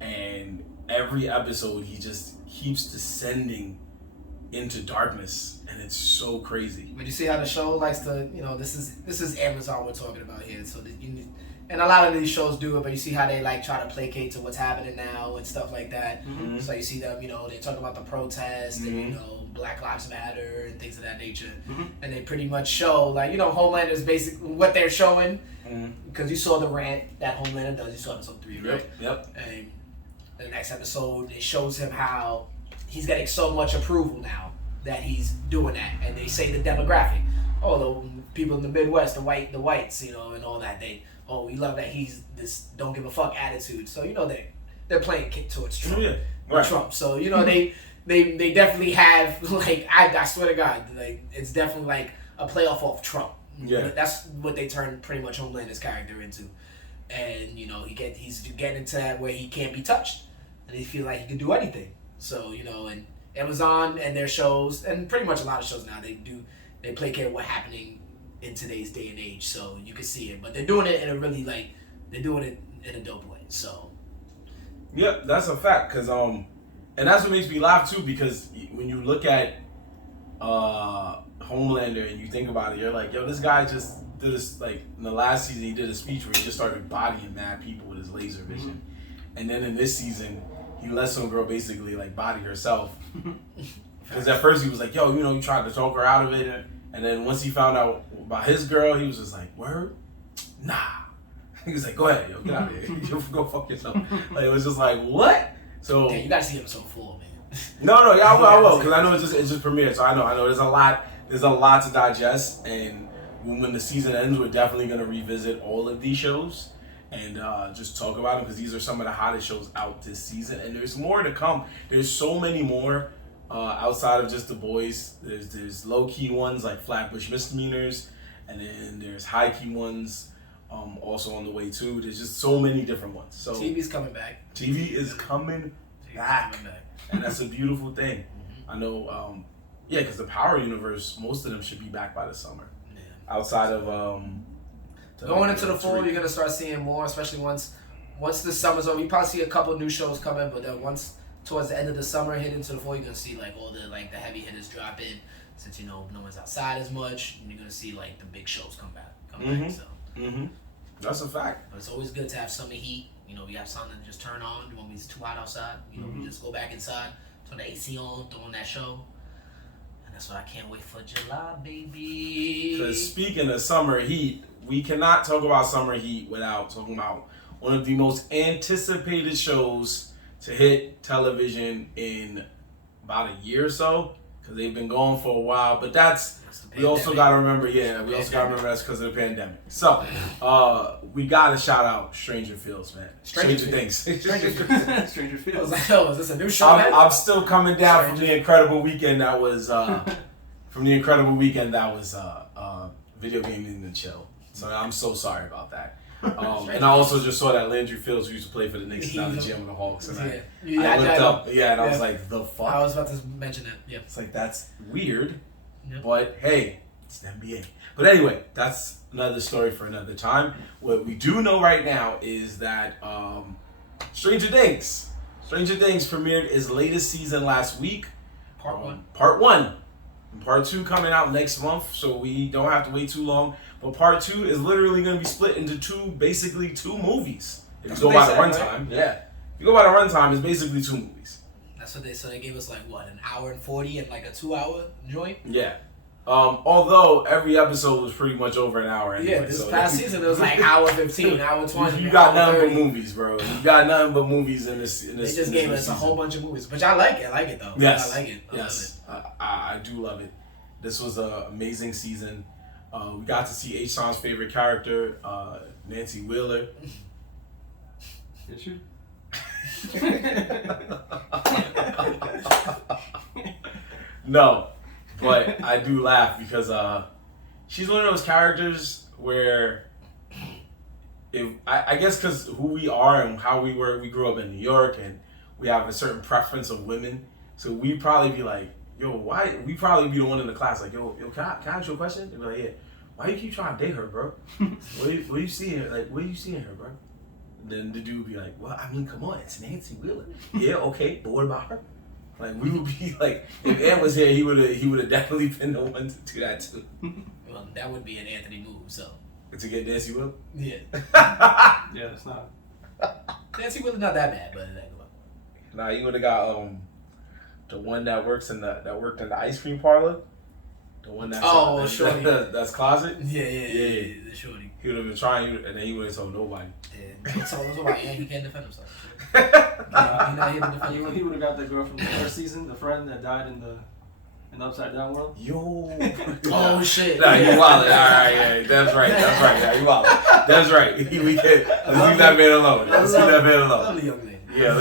and every episode he just keeps descending into darkness, and it's so crazy. But you see how the show likes to, this is Amazon we're talking about here, so and a lot of these shows do it, but you see how they like try to placate to what's happening now and stuff like that. Mm-hmm. So you see them, they talk about the protest and Black Lives Matter and things of that nature, and they pretty much show like Homelander is basically what they're showing, because you saw the rant that Homelander does. You saw episode 3, right? Yep. And the next episode it shows him how he's getting so much approval now that he's doing that, and they say the demographic, the people in the Midwest, the whites, and all that. We love that he's this don't give a fuck attitude. So they're playing towards Trump. Yeah, right. Trump. So they definitely have like I swear to God, like it's definitely like a playoff off Trump. Yeah, that's what they turn pretty much Homelander's character into, and he's getting into that where he can't be touched, and he feel like he can do anything. So and Amazon and their shows, and pretty much a lot of shows now they placate what's happening in today's day and age, so you can see it, but they're doing it in a really they're doing it in a dope way. So yep, that's a fact, because and that's what makes me laugh too, because when you look at Homelander and you think about it, you're like, yo, this guy just did this, like in the last season he did a speech where he just started bodying mad people with his laser vision, and then in this season he let some girl basically like body herself, because at first he was like, yo, you tried to talk her out of it. And then once he found out about his girl, he was just like, word? Nah. He was like, go ahead, yo, get out of here. You go fuck yourself. Like, it was just like, what? So you gotta see episode 4, man. No, I will, because I know it just premiered, so I know there's a lot to digest, and when the season ends, we're definitely gonna revisit all of these shows and just talk about them, because these are some of the hottest shows out this season, and there's more to come. There's so many more. Outside of just The Boys, there's low-key ones like Flatbush Misdemeanors, and then there's high-key ones also on the way too. There's just so many different ones. So TV's coming back. TV is coming back, and that's a beautiful thing. I know, because the Power Universe, most of them should be back by the summer. Yeah. Outside of going into the fall, you're gonna start seeing more, especially once the summer's over. You probably see a couple new shows coming, but then once towards the end of the summer, hit into the fall, you're gonna see like all the heavy hitters drop in, since no one's outside as much, and you're gonna see like the big shows come back. So that's a fact. But it's always good to have summer heat. We have something to just turn on. When it's too hot outside, we just go back inside, turn the AC on, throw on that show, and that's what I can't wait for July, baby. Because speaking of summer heat, we cannot talk about summer heat without talking about one of the most anticipated shows to hit television in about a year or so, because they've been going for a while. But we also got to remember, that's because of the pandemic. So, we got to shout out Stranger Fields, man. Stranger Things. Stranger Fields. I was like, is this a new show? I'm still coming down from the incredible weekend that was video gaming and chill. So I'm so sorry about that. And I also just saw that Landry Fields, who used to play for the Knicks, is now the GM of the Hawks. And I looked up, and I was like, the fuck? I was about to mention that, yeah. It's like, that's weird, but hey, it's the NBA. But anyway, that's another story for another time. What we do know right now is that Stranger Things premiered its latest season last week. Part 1. And Part 2 coming out next month, so we don't have to wait too long. But Part 2 is literally going to be split into two movies. If you go by the runtime, you go by the runtime, it's basically 2 movies. That's what they gave us like what, an hour and 40 and like a 2-hour joint. Yeah. Although every episode was pretty much over an hour anyway. Yeah, this past season it was like hour 15, hour 20. You got nothing but movies, bro. You got nothing but movies in this. They just gave us a whole bunch of movies, which I like it. I like it though. Yes, I like it. I do love it. This was an amazing season. We got to see H-Son's favorite character, Nancy Wheeler. Did you? No, but I do laugh because she's one of those characters where, if I guess because who we are and how we grew up in New York and we have a certain preference of women, so we probably be like, yo, why? We probably be the one in the class like, yo, can I ask you a question? They'd be like, yeah. Why you keep trying to date her, bro? What are you seeing? Like, what are you seeing her, bro? And then the dude would be like, well, I mean, come on, it's Nancy Wheeler. Yeah, okay, but what about her? Like, we would be like, if Ant was here, he would have definitely been the one to do that too. Well, that would be an Anthony move, so. To get Nancy Wheeler? Yeah. Yeah, it's not. Nancy Wheeler's not that bad, but Nah, you would have got the one that worked in the ice cream parlor. The one that's shorty. That's closet. Yeah, the shorty. He would have been trying, and then he would have told nobody. Yeah, he told us about he can't defend himself. He would have got that girl from the first season, the friend that died in the Upside Down world. Yo. Oh shit. Nah, you wild. All right, yeah, that's right. Yeah, you wild. That's right. We can let's leave that man alone. Let's leave that man alone. Lovely young lady. Yeah,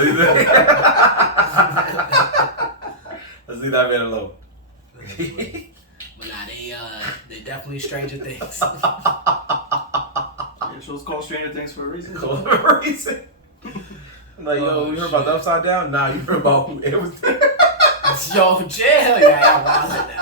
let's leave that man alone. But nah, they definitely Stranger Things. Yeah, show's called Stranger Things for a reason. For a reason. I'm like, yo, you heard about the Upside Down? Nah, you heard about who it was there. Yo, jail. Yeah,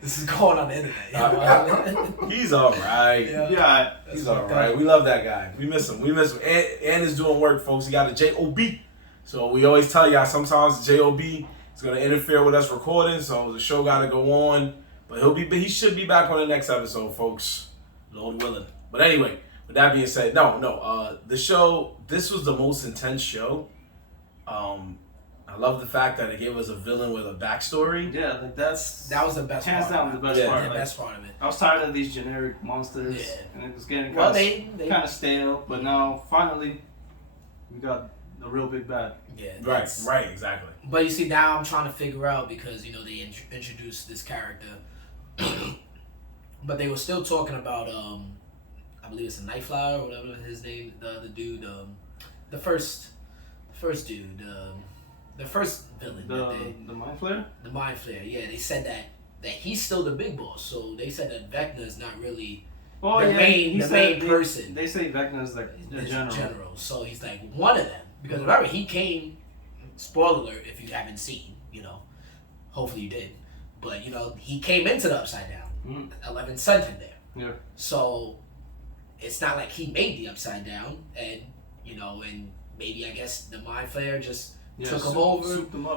this is going on the internet. He's all right. Yeah, he's all right. We love that guy. We miss him. And is doing work, folks. He got a J-O-B. So we always tell y'all sometimes the J-O-B is going to interfere with us recording. So the show got to go on. But he should be back on the next episode, folks. Lord willing. But anyway, with that being said, the show, this was the most intense show. I love the fact that it gave us a villain with a backstory. Yeah, like that was the best hands part. down The best part. The best part of it. I was tired of these generic monsters. Yeah. And it was getting kind of stale. But now, finally, we got the real big bad. Yeah. Right, exactly. But you see, now I'm trying to figure out because, they introduced this character. But they were still talking about, I believe it's a Nightflower or whatever his name, the dude, the first dude, the first villain. The Mind Flayer? The Mind Flayer, yeah. They said that he's still the big boss. So they said that Vecna is not really the main person. They say Vecna is like the general. So he's like one of them. Because remember, he came, spoiler alert if you haven't seen, hopefully you did. But, he came into the Upside Down. 11 sent him there. Yeah. So it's not like he made the Upside Down and maybe I guess the Mind Flayer just took him over,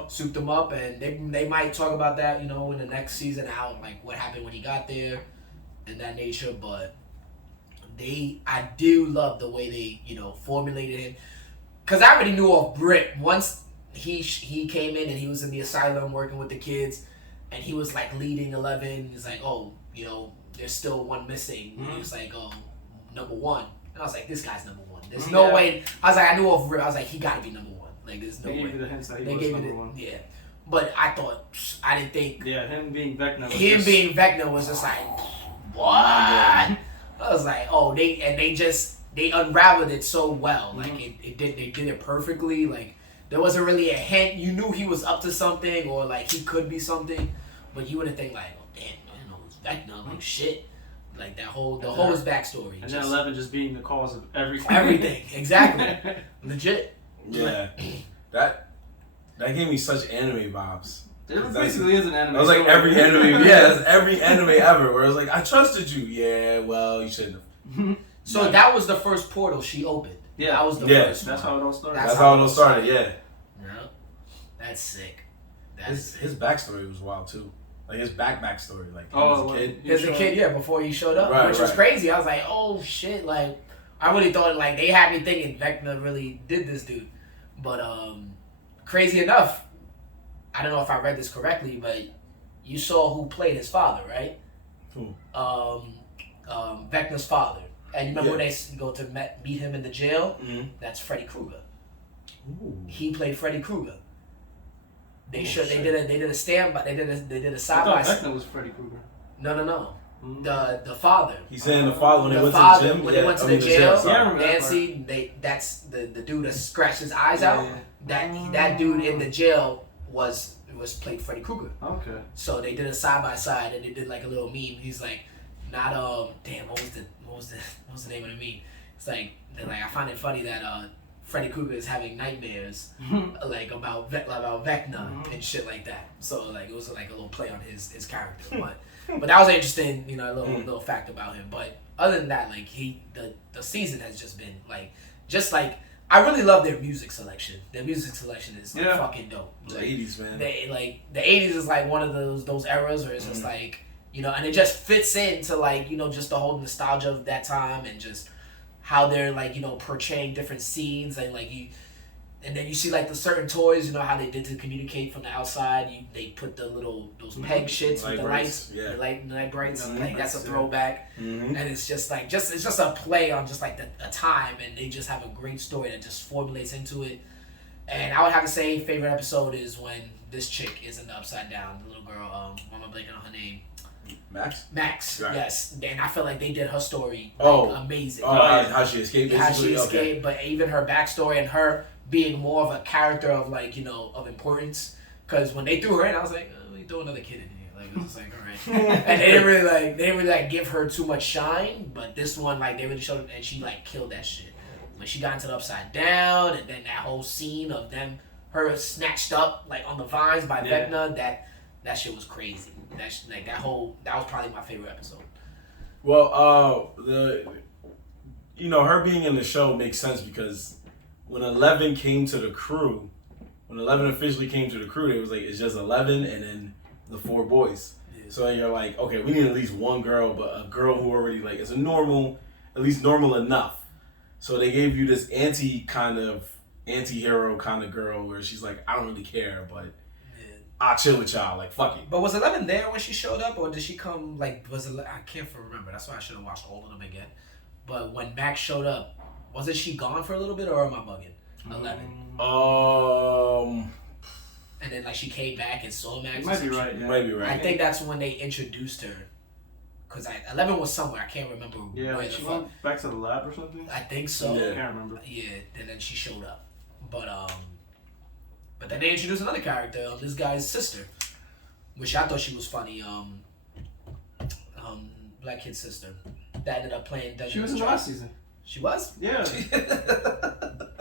souped him up, and they might talk about that, in the next season, how like what happened when he got there, and that nature. But I do love the way they formulated him, because I already knew off Brit once he came in and he was in the asylum working with the kids, and he was like leading 11. He's like, there's still one missing. Mm-hmm. He was like, number one. And I was like, this guy's number one. There's no way. I was like, I knew off Rip. I was like, he got to be number one. Like, there's no way. They gave you the hints that he was number one. Yeah. But I didn't think. Yeah, him being Vecna was just like, what? I was like, they unraveled it so well. Like, they did it perfectly. Like, there wasn't really a hint. You knew he was up to something, or like he could be something, but you wouldn't think like, oh damn, I know it's Vecna. Like shit. Like that whole his backstory. And then 11 just being the cause of everything. Everything, exactly. Legit. Yeah. That gave me such anime vibes. It basically is an anime. It was like every anime, that's every anime ever, where it was like, I trusted you. Yeah, well, you shouldn't have. So that was the first portal she opened. Yeah. That was the first That's how it all started. That's how it all started, yeah. That's sick. His backstory was wild too. Like his backstory, like as a kid, before he showed up, which was crazy. I was like, oh shit, like I really thought like they had me thinking Vecna really did this dude, But crazy enough, I don't know if I read this correctly, but you saw who played his father, right? Who? Vecna's father. And you remember when they go to meet him in the jail? Mm-hmm. That's Freddy Krueger. Ooh. He played Freddy Krueger. They shit. they did a standby. They did a side I by thought Vecna was Freddy Krueger. No. Mm. The father. He's saying the father when The they went father, to the gym. when they went to the jail, sorry. Yeah, I remember that Nancy, that's the dude that scratched his eyes out. Yeah. That dude in the jail was played Freddy Krueger. Okay. So they did a side by side and they did like a little meme. He's like, not damn, what was the name of the meme? It's like they're like, I find it funny that Freddy Krueger is having nightmares like about Vecna and shit like that. So like it was like a little play on his character, but that was an interesting, you know, a little fact about him. But other than that, like the season has just been like I really love their music selection. Their music selection is like, fucking dope. The Like, 80s, man. They like the 80s is like one of those eras where it's just like, you know, and it just fits into like, you know, just the whole nostalgia of that time and just how they're like, you know, portraying different scenes and like and then you see like the certain toys, you know, how they did to communicate from the outside. They put those peg shits with the lights, the light brights. Like that's a throwback, and it's just like it's just a play on just like a time, and they just have a great story that just formulates into it. And I would have to say, favorite episode is when this chick is in the Upside Down, the little girl. Why am I blanking on her name? Max, right. Yes. And I feel like they did her story amazing. How she escaped, how she escaped, but even her backstory and her being more of a character of like, you know, of importance. Because when they threw her in, I was like, oh, we throw another kid in here. Like it was like, all right. And they didn't really give her too much shine. But this one, like they really showed it, and she like killed that shit. When she got into the Upside Down, and then that whole scene of her snatched up like on the vines by Vecna, that shit was crazy. That was probably my favorite episode. Well, you know, her being in the show makes sense because when 11 came to the crew, when 11 officially came to the crew, it was like it's just 11 and then the 4 boys. Yeah. So you're like, okay, we need at least one girl, but a girl who already like is at least normal enough. So they gave you this anti-hero kind of girl where she's like, I don't really care, but I'll chill with y'all, like fuck it. But was 11 there when she showed up, or did she come like I can't remember. That's why I should have watched all of them again. But when Max showed up, wasn't she gone for a little bit, or am I bugging? 11. And then like she came back and saw Max. You might be right. You might be right. I think that's when they introduced her. Cause 11 was somewhere, I can't remember. Yeah, where she went back to the lab or something. I think so. Yeah. I can't remember. Yeah, and then she showed up, but then they introduced another character, this guy's sister, which I thought she was funny. Black kid's sister that ended up playing. She was in the last season. She was? Yeah.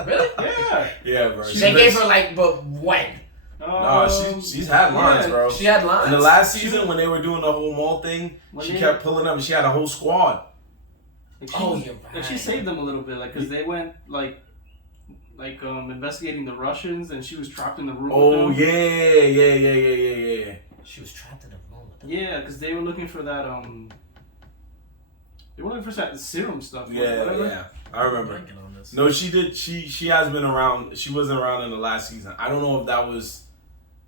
Really? Yeah. Yeah, bro. They gave her like, but when? No, she's had lines, bro. She had lines. In the last season, when they were doing the whole mall thing, she kept pulling up, and she had a whole squad. You're right. Like she saved them a little bit, like because they went like investigating the Russians, and she was trapped in the room. Oh with them. yeah. She was trapped in a room with them. Yeah, because they were looking for that They were looking for that serum stuff. Yeah. I remember. No, she did. She has been around. She wasn't around in the last season. I don't know if that was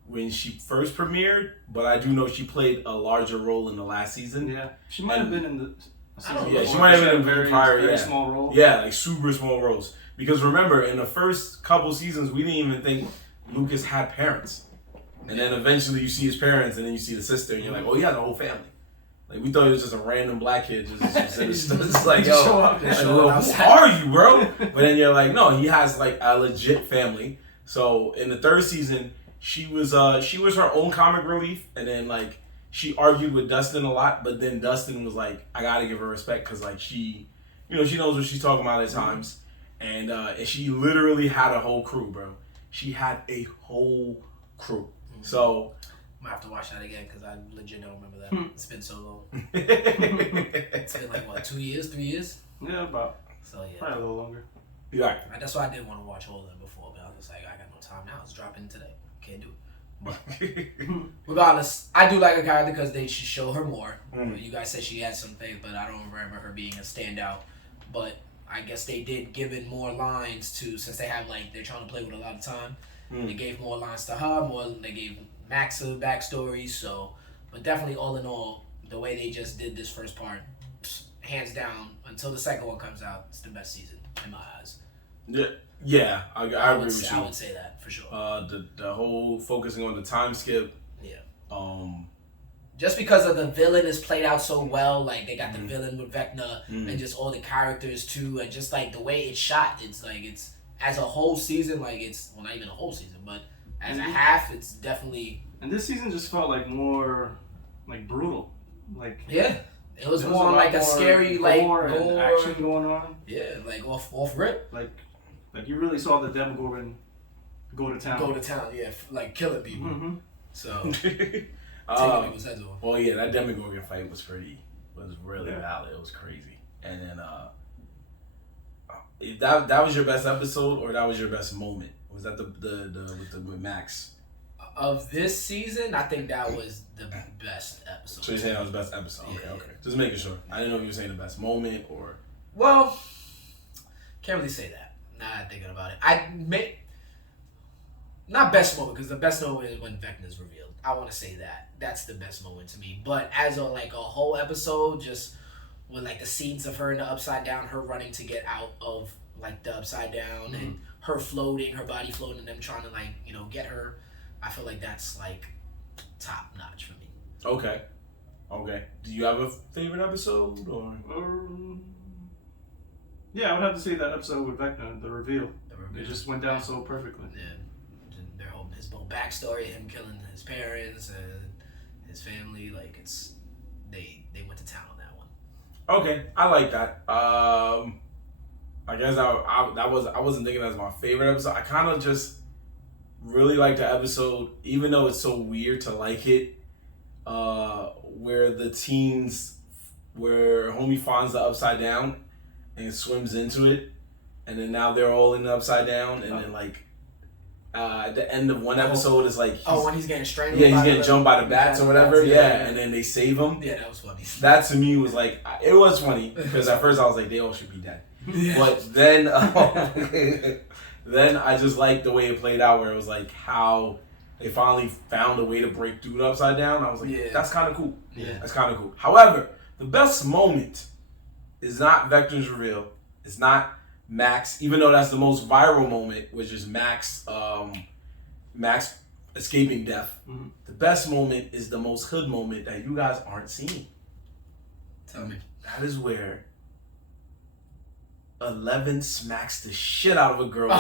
when she first premiered, but I do know she played a larger role in the last season. Yeah, she might have been in the. She might have been in very prior. Very small role. Yeah, like super small roles. Because remember, in the first couple seasons, we didn't even think Lucas had parents, and then eventually you see his parents, and then you see the sister, and you're like, oh, he has a whole family. Like we thought he was just a random black kid, just like, yo, who are you, bro? But then you're like, no, he has like a legit family. So in the third season, she was her own comic relief, and then like she argued with Dustin a lot, but then Dustin was like, I gotta give her respect because like she knows what she's talking about at times, and she literally had a whole crew, bro. She had a whole crew. So. I have to watch that again because I legit don't remember that. It's been so long. It's been like what, 2 years, 3 years? Yeah, about. So yeah, probably a little longer. Yeah. That's why I didn't want to watch all of them before, but I was just like, I got no time now. It's dropping today. Can't do it. But regardless, I do like her character because they should show her more. You guys said she had some things, but I don't remember her being a standout. But I guess they did give in more lines to, since they have like, they're trying to play with a lot of time. They gave more lines to her, they gave Max a backstory. So, but definitely all in all, the way they just did this first part, hands down, until the second one comes out, it's the best season in my eyes. Yeah, I agree with you. I would say that for sure. The whole focusing on the time skip. Yeah. Just because of the villain is played out so well, like they got the villain with Vecna and just all the characters too, and just like the way it's shot, it's like it's as a whole season, like it's well not even a whole season, but as a half, it's definitely. And this season just felt like more like brutal, like it was more like a scary like gore and action going on. Yeah, like off rip. Like you really saw the Demogorgon go to town. Like killing people. Mm-hmm. So. Well, yeah, that Demogorgon fight was really valid. It was crazy. And then that was your best episode, or that was your best moment? Was that with Max? Of this season, I think that was the best episode. So you're saying that was the best episode? Okay. Just making sure. I didn't know if you were saying the best moment or. Well, can't really say that. Not thinking about it. Not best moment, because the best moment is when Vecna's revealed. I want to say that. That's the best moment to me. But as a whole episode, just with like the scenes of her in the Upside Down, her running to get out of like the Upside Down, and her floating, her body floating, and them trying to get her. I feel like that's like top notch for me. Okay. Do you have a favorite episode or? Yeah, I would have to say that episode with Vecna, the reveal. It just went down so perfectly. Yeah. His whole backstory, him killing his parents and his family, like they went to town on that one. Okay, I like that. I guess I wasn't thinking that was my favorite episode. I kind of just really like the episode, even though it's so weird to like it. Where homie finds the Upside Down and swims into it, and then now they're all in the Upside Down, and then like. At the end of one episode is like when he's getting strangled. Yeah, he's getting jumped by the bats or whatever. Yeah, and then they save him. Yeah, that was funny. That to me was like it was funny because at first I was like they all should be dead, but then then I just liked the way it played out where it was like how they finally found a way to break through the Upside Down. I was like that's kind of cool. Yeah, that's kind of cool. However, the best moment is not Vector's reveal. It's not Max, even though that's the most viral moment, which is Max escaping death. Mm-hmm. The best moment is the most hood moment that you guys aren't seeing. Tell me. That is where 11 smacks the shit out of a girl. Yeah.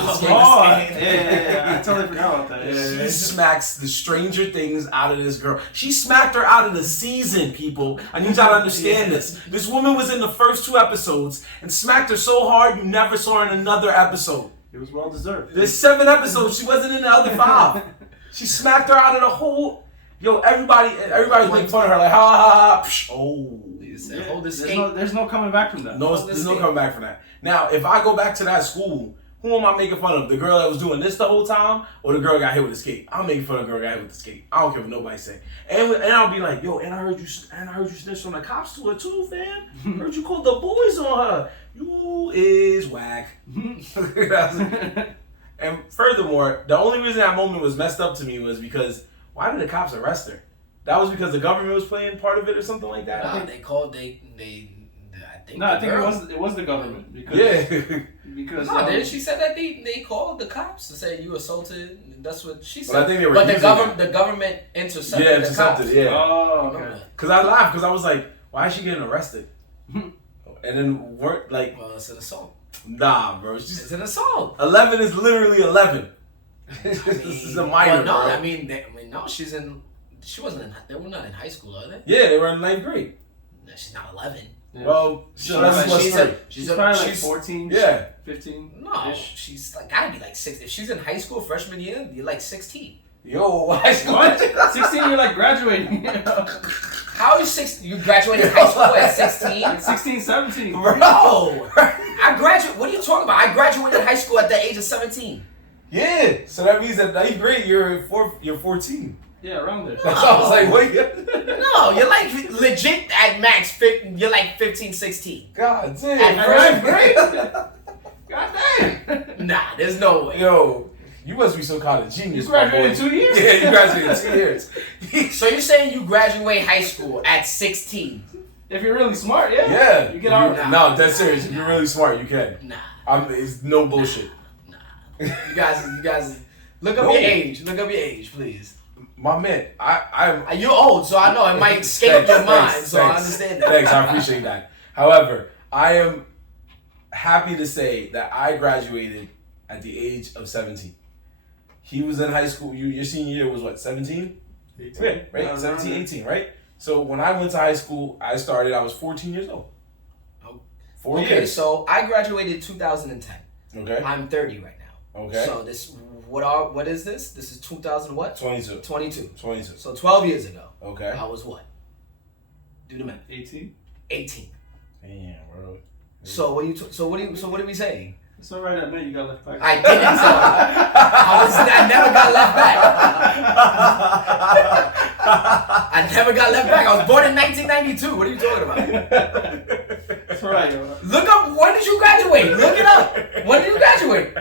I totally forgot about that. She smacks the Stranger Things out of this girl. She smacked her out of the season, people. I need y'all to understand this. This woman was in the first 2 episodes and smacked her so hard you never saw her in another episode. It was well deserved. There's 7 episodes. She wasn't in the other 5. She smacked her out of the whole. Yo, everybody's making fun of her like ha ha ha. Psh, oh. There's no coming back from that. There's no coming back from that. Now, if I go back to that school, who am I making fun of? The girl that was doing this the whole time, or the girl that got hit with the skate? I'm making fun of the girl that got hit with the skate. I don't care what nobody say. And I'll be like, yo, and I heard you snitched on the cops to her too, fam. Heard you called the boys on her. You is whack. And furthermore, the only reason that moment was messed up to me was because why did the cops arrest her? That was because the government was playing part of it or something like that. I think it was the government because she said that they called the cops to say you assaulted. That's what she said. But I think they were the government intercepted the cops. Yeah. Oh, okay. Because I laughed because I was like, why is she getting arrested? And then it's an assault. Nah, bro. It's an assault. 11 is literally 11. This is a minor. No, bro. She wasn't in. They were not in high school, are they? Yeah, they were in 9th grade. No, she's not 11. Yeah. Well, she's probably like 14. Yeah, 15. No, she's like gotta be like 6. If she's in high school freshman year, you're like 16. Yo, what? 16, you're like graduating. How are you 16? You graduated high school at 16? 16, 17. Bro, I graduated. What are you talking about? I graduated high school at the age of 17. Yeah, so that means at 9th grade you're 14. Yeah, around there. So I was like, wait. No, you're like legit at max. You're like 15, 16. God damn. At first grade? God damn. Nah, there's no way. Yo, you must be some kind of genius. You graduated in 2 years? Yeah, you graduated in 2 years. So you're saying you graduate high school at 16? If you're really smart, yeah. Yeah. You get out. No, that's serious. If you're really smart, you can. Nah. It's no bullshit. Nah. You guys, look up your age. Look up your age, please. My man, I'm. You're old, so I know it might escape your mind. So I understand that. Thanks, I appreciate that. However, I am happy to say that I graduated at the age of 17. He was in high school. Your senior year was what, 17? 18. Yeah, right? 17, 18, right? So when I went to high school, I was 14 years old. Oh. 4 Okay, years. so I graduated 2010. Okay. I'm 30 right now. Okay. So what is this? This is 2000 what? 22. 22. 22. So 12 years ago. Okay. I was what? Do the math. 18. 18. Damn, bro. So what are we saying? It's alright, I bet you got left back. I didn't tell you. I never got left back. I never got left back. I was born in 1992. What are you talking about? It's alright, yo. Look up, when did you graduate? Look it up. When did you graduate?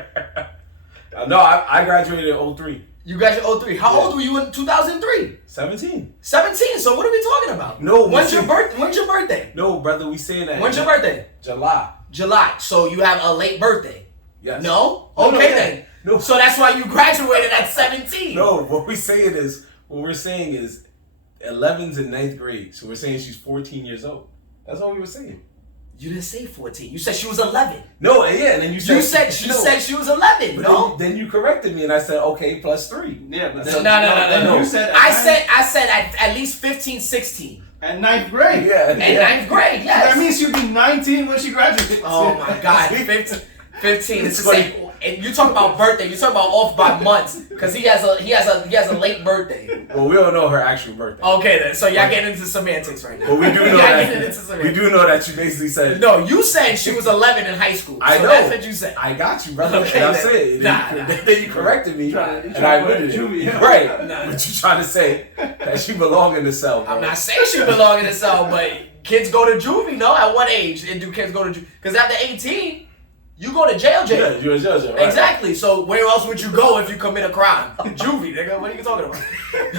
No, I graduated in 03. You graduated 03. How old were you in 2003? 17. 17. So what are we talking about? No. When's your birthday? No, brother, we saying that. When's your birthday? July. July. So you have a late birthday. Yes. No? No, Okay no, then. No. So that's why you graduated at 17. No, what we're saying is 11's in 9th grade. So we're saying she's 14 years old. That's all we were saying. You didn't say 14. You said she was 11. No, yeah, and then you said She said she was 11. But No. then you corrected me, and I said, okay, plus 3. Yeah, but No. You said I said at least 15, 16. at 9th grade. Yeah. In 9th grade, yes. That means she'll be 19 when she graduates. Oh my God, 15. It's the same. And you talk about birthday. You talk about off by months because he has a late birthday. Well, we don't know her actual birthday. Okay then, so y'all getting into semantics right now. But we do know Y'all getting that. into semantics. We do know that you basically said. No, you said she was 11 in high school. I so know. That's what you said. I got you, brother. Okay, and I then. said, Nah. then you corrected me, Nah. and I admitted it. Juvie, yeah. Right. Nah. But you trying to say that she belong in the cell, bro. I'm not saying she belong in the cell, but kids go to juvie. No, at what age do kids go to juvie? Because after 18, you go to jail. Yeah, you're a judge, right? Exactly. So where else would you go if you commit a crime? Juvie, nigga. What are you talking about?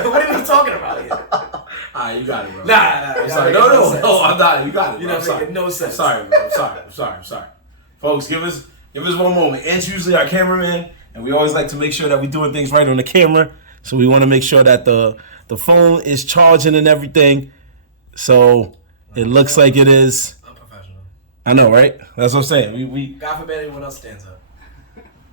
What are we talking about here? Alright, you got it, bro. Nah. I'm sorry. No, I'm not. You got it, You bro. know, I'm sorry. making no sense. I'm sorry, bro. I'm sorry. Folks, give us 1 moment. Ant's usually our cameraman, and we always like to make sure that we're doing things right on the camera. So we want to make sure that the phone is charging and everything. So it looks like it is. I'm professional. I know, right? That's what I'm saying. We God forbid anyone else stands up.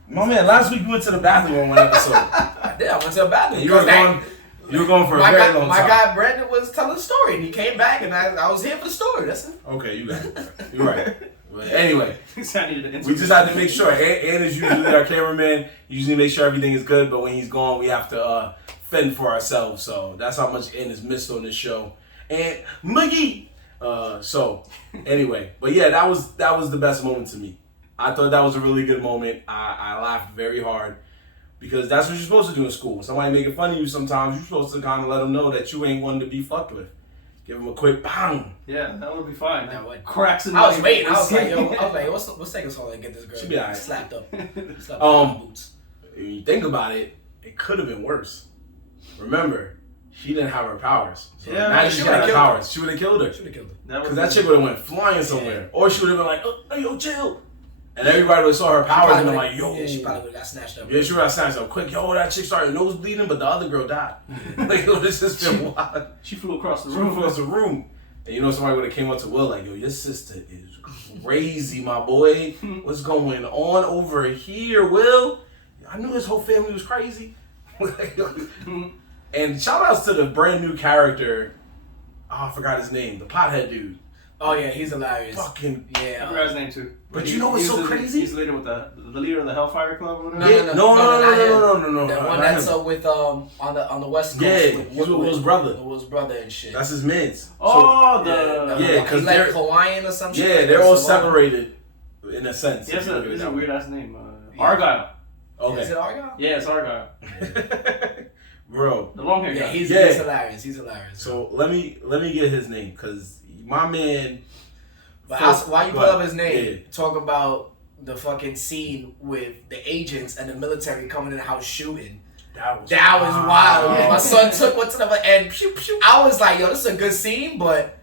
my man, last week you went to the bathroom on one episode. I did. I went to the bathroom. You were going for a very long my time. guy Brandon was telling the story, and he came back, and I was here for the story. That's it. Okay, you got it. You're right. But anyway, I needed an we just had to make sure. Ant is usually our cameraman. He usually makes sure everything is good, but when he's gone, we have to fend for ourselves. So that's how much Ant is missed on this show. And Muggy. So anyway, but yeah, that was the best moment to me. I thought that was a really good moment. I laughed very hard because that's what you're supposed to do in school. When somebody making fun of you, sometimes you're supposed to kind of let them know that you ain't one to be fucked with. Give them a quick bang. Yeah, that would be fine. That would. Cracks in I was the waiting. I was like, what's taking so long to get this girl She'll be all right. slapped up? Slapped up boots. If you think about it, it could have been worse. Remember, she didn't have her powers. So Yeah, imagine she she would've had her killed her. powers. She would have killed her. Should have killed her. Because that chick would have went flying somewhere. Or she would have been like, oh, hey, yo, chill. And everybody would have saw her powers and been like, yo. Yeah, she probably would have got snatched up. Yeah, she would have snatched up quick. Yo, that chick started nose bleeding, but the other girl died. Like, yo, this has been wild. She flew across the She room. flew across the room. And you know, somebody would have came up to Will like, yo, your sister is crazy, my boy. What's going on over here, Will? I knew his whole family was crazy. And shout outs to the brand new character. Oh, I forgot his name. The pothead dude. Oh yeah, he's hilarious. Fucking I Yeah. forgot his name too. But you know what's so crazy? He's the leader with the leader of the Hellfire Club or whatever. Yeah, no. The one that's with on the West Coast. Yeah, with he's with Will's brother. With Will's brother and shit. That's his mans. Oh, Yeah, 'cause he's like they're- Hawaiian or some shit. Yeah, they're all separated in a sense. He has if you look at it a that way. weird ass name. Argyle. Is Okay. it Argyle? Yeah, it's Argyle. Bro. The long long hair Yeah, guy. he's hilarious. He's hilarious. So let me get his name, because my man. But while you pull up his name, talk about the fucking scene with the agents and the military coming in the house shooting. That was wild. My son took one to the and pew, pew. I was like, yo, this is a good scene, but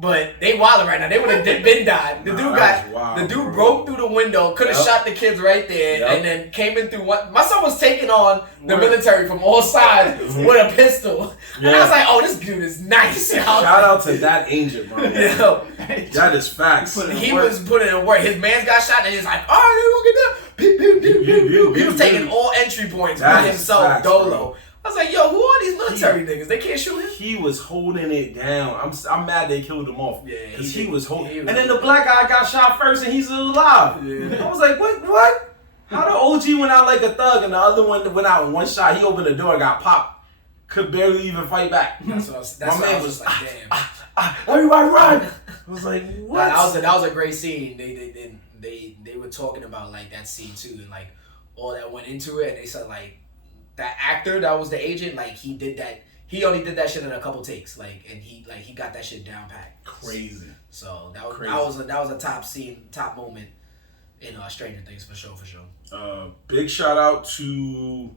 they wilding right now. They would have been died. The dude broke through the window, could have shot the kids right there, and then came in through one. My son was taking on the military from all sides with a pistol. And I was like, oh, this dude is nice. Shout out to that agent, bro. Yo, that is facts. He was putting in work. His man's got shot, and he's like, all right, they gonna get that. He was taking all entry points by himself, facts, dolo. Bro. I was like, yo, who are these military niggas? They can't shoot him? He was holding it down. I'm mad they killed him off. Yeah, because he was holding. And then the black guy got shot first and he's still alive. Yeah. I was like, what? How the OG went out like a thug and the other one went out in one shot. He opened the door, got popped. Could barely even fight back. That's what I was like, damn. Everybody run. I was like, what? That was a great scene. They were talking about like that scene too, and like all that went into it, and they said like that actor that was the agent, like he only did that shit in a couple takes, like, and he got that shit down packed. Crazy. So that was a top moment in Stranger Things for sure. Big shout out to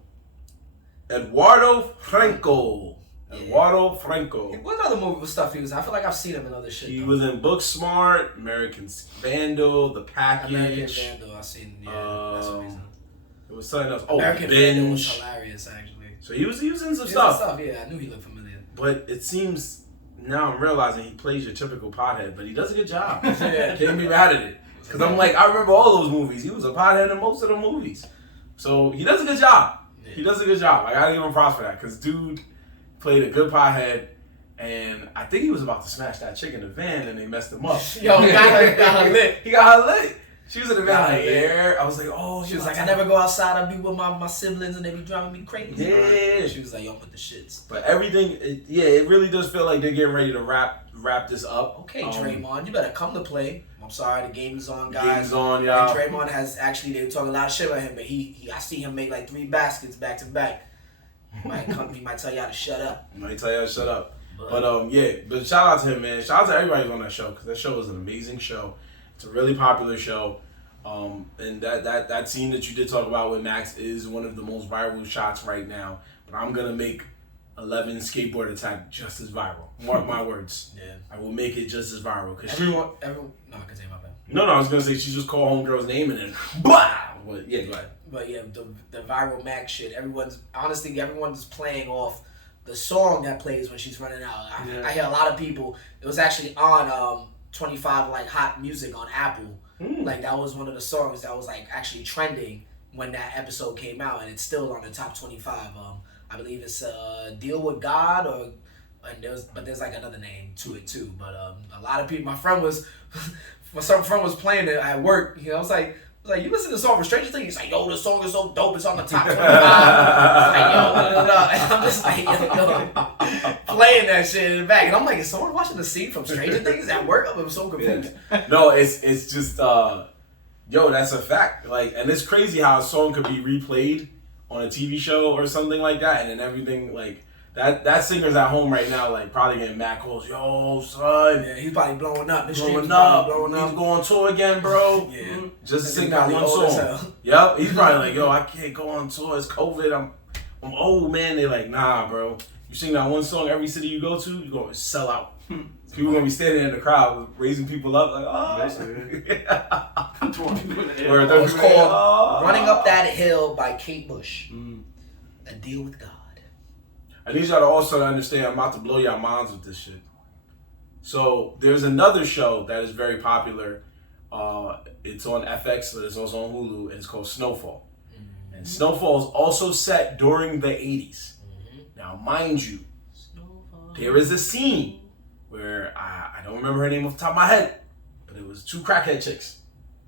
Eduardo Franco. Eduardo Franco. What other movie stuff he was? I feel like I've seen him in other shit. He was in Booksmart, American Vandal, The Package. American Vandal, I've seen. Yeah, that's amazing. It was something else. American Vandal was hilarious, actually. So he was in some stuff. Yeah, I knew he looked familiar. But it seems now I'm realizing he plays your typical pothead, but he does a good job. Can't be mad at it. Because I'm like, I remember all those movies. He was a pothead in most of the movies. So he does a good job. Yeah. He does a good job. I gotta give him props for that. Because dude played a good pothead. And I think he was about to smash that chick in the van and they messed him up. Yo, he got her lit. He got her lit. She was in the van like, yeah. I was like, oh. She was like, I never go outside. I be with my siblings and they be driving me crazy. Yeah. She was like, yo, with the shits. But everything, it really does feel like they're getting ready to wrap this up. Okay, Draymond, you better come to play. I'm sorry, the game is on, guys. Game's on, y'all. And Draymond has actually, they were talking a lot of shit about him, but I see him make like 3 baskets back to back. He might tell y'all to shut up. But shout out to him, man. Shout out to everybody who's on that show, because that show is an amazing show. It's a really popular show. And that scene that you did talk about with Max is one of the most viral shots right now. But I'm gonna make 11 skateboard attack just as viral. Mark my words. Yeah. I will make it just as viral. Cause everyone. No, I can say my bad. No, I was gonna say she just called homegirl's name and then blah. But yeah, go ahead. But yeah, the viral Max shit. Everyone's playing off the song that plays when she's running out. I hear a lot of people. It was actually on 25 like hot music on Apple. Like that was one of the songs that was like actually trending when that episode came out, and it's still on the top 25. I believe it's Deal with God, there's like another name to it too. But a lot of people, my friend was playing it at work. You know, I was like, you listen to the song for Stranger Things? He's like, yo, the song is so dope. It's on the top 25. And I'm just like, yo, playing that shit in the back. And I'm like, is someone watching the scene from Stranger Things at work? I'm so confused. Yeah. No, it's just, that's a fact. Like, and it's crazy how a song could be replayed on a TV show or something like that. And then everything, like, that singer's at home right now, like, probably getting mad calls. Yo, son. Yeah, he's probably blowing up. He's going tour again, bro. Yeah. Just to sing that one song. Yep. He's probably like, yo, I can't go on tour. It's COVID. I'm old, man. They're like, nah, bro. You sing that one song every city you go to, you're going to sell out. People going to be standing in the crowd raising people up like, oh. It's called Running Up That Hill by Kate Bush. A Deal with God. I need y'all to also understand I'm about to blow y'all minds with this shit. So there's another show that is very popular. It's on FX, but it's also on Hulu, and it's called Snowfall. And Snowfall is also set during the 80s. Now, mind you, there is a scene where I don't remember her name off the top of my head, but it was 2 crackhead chicks.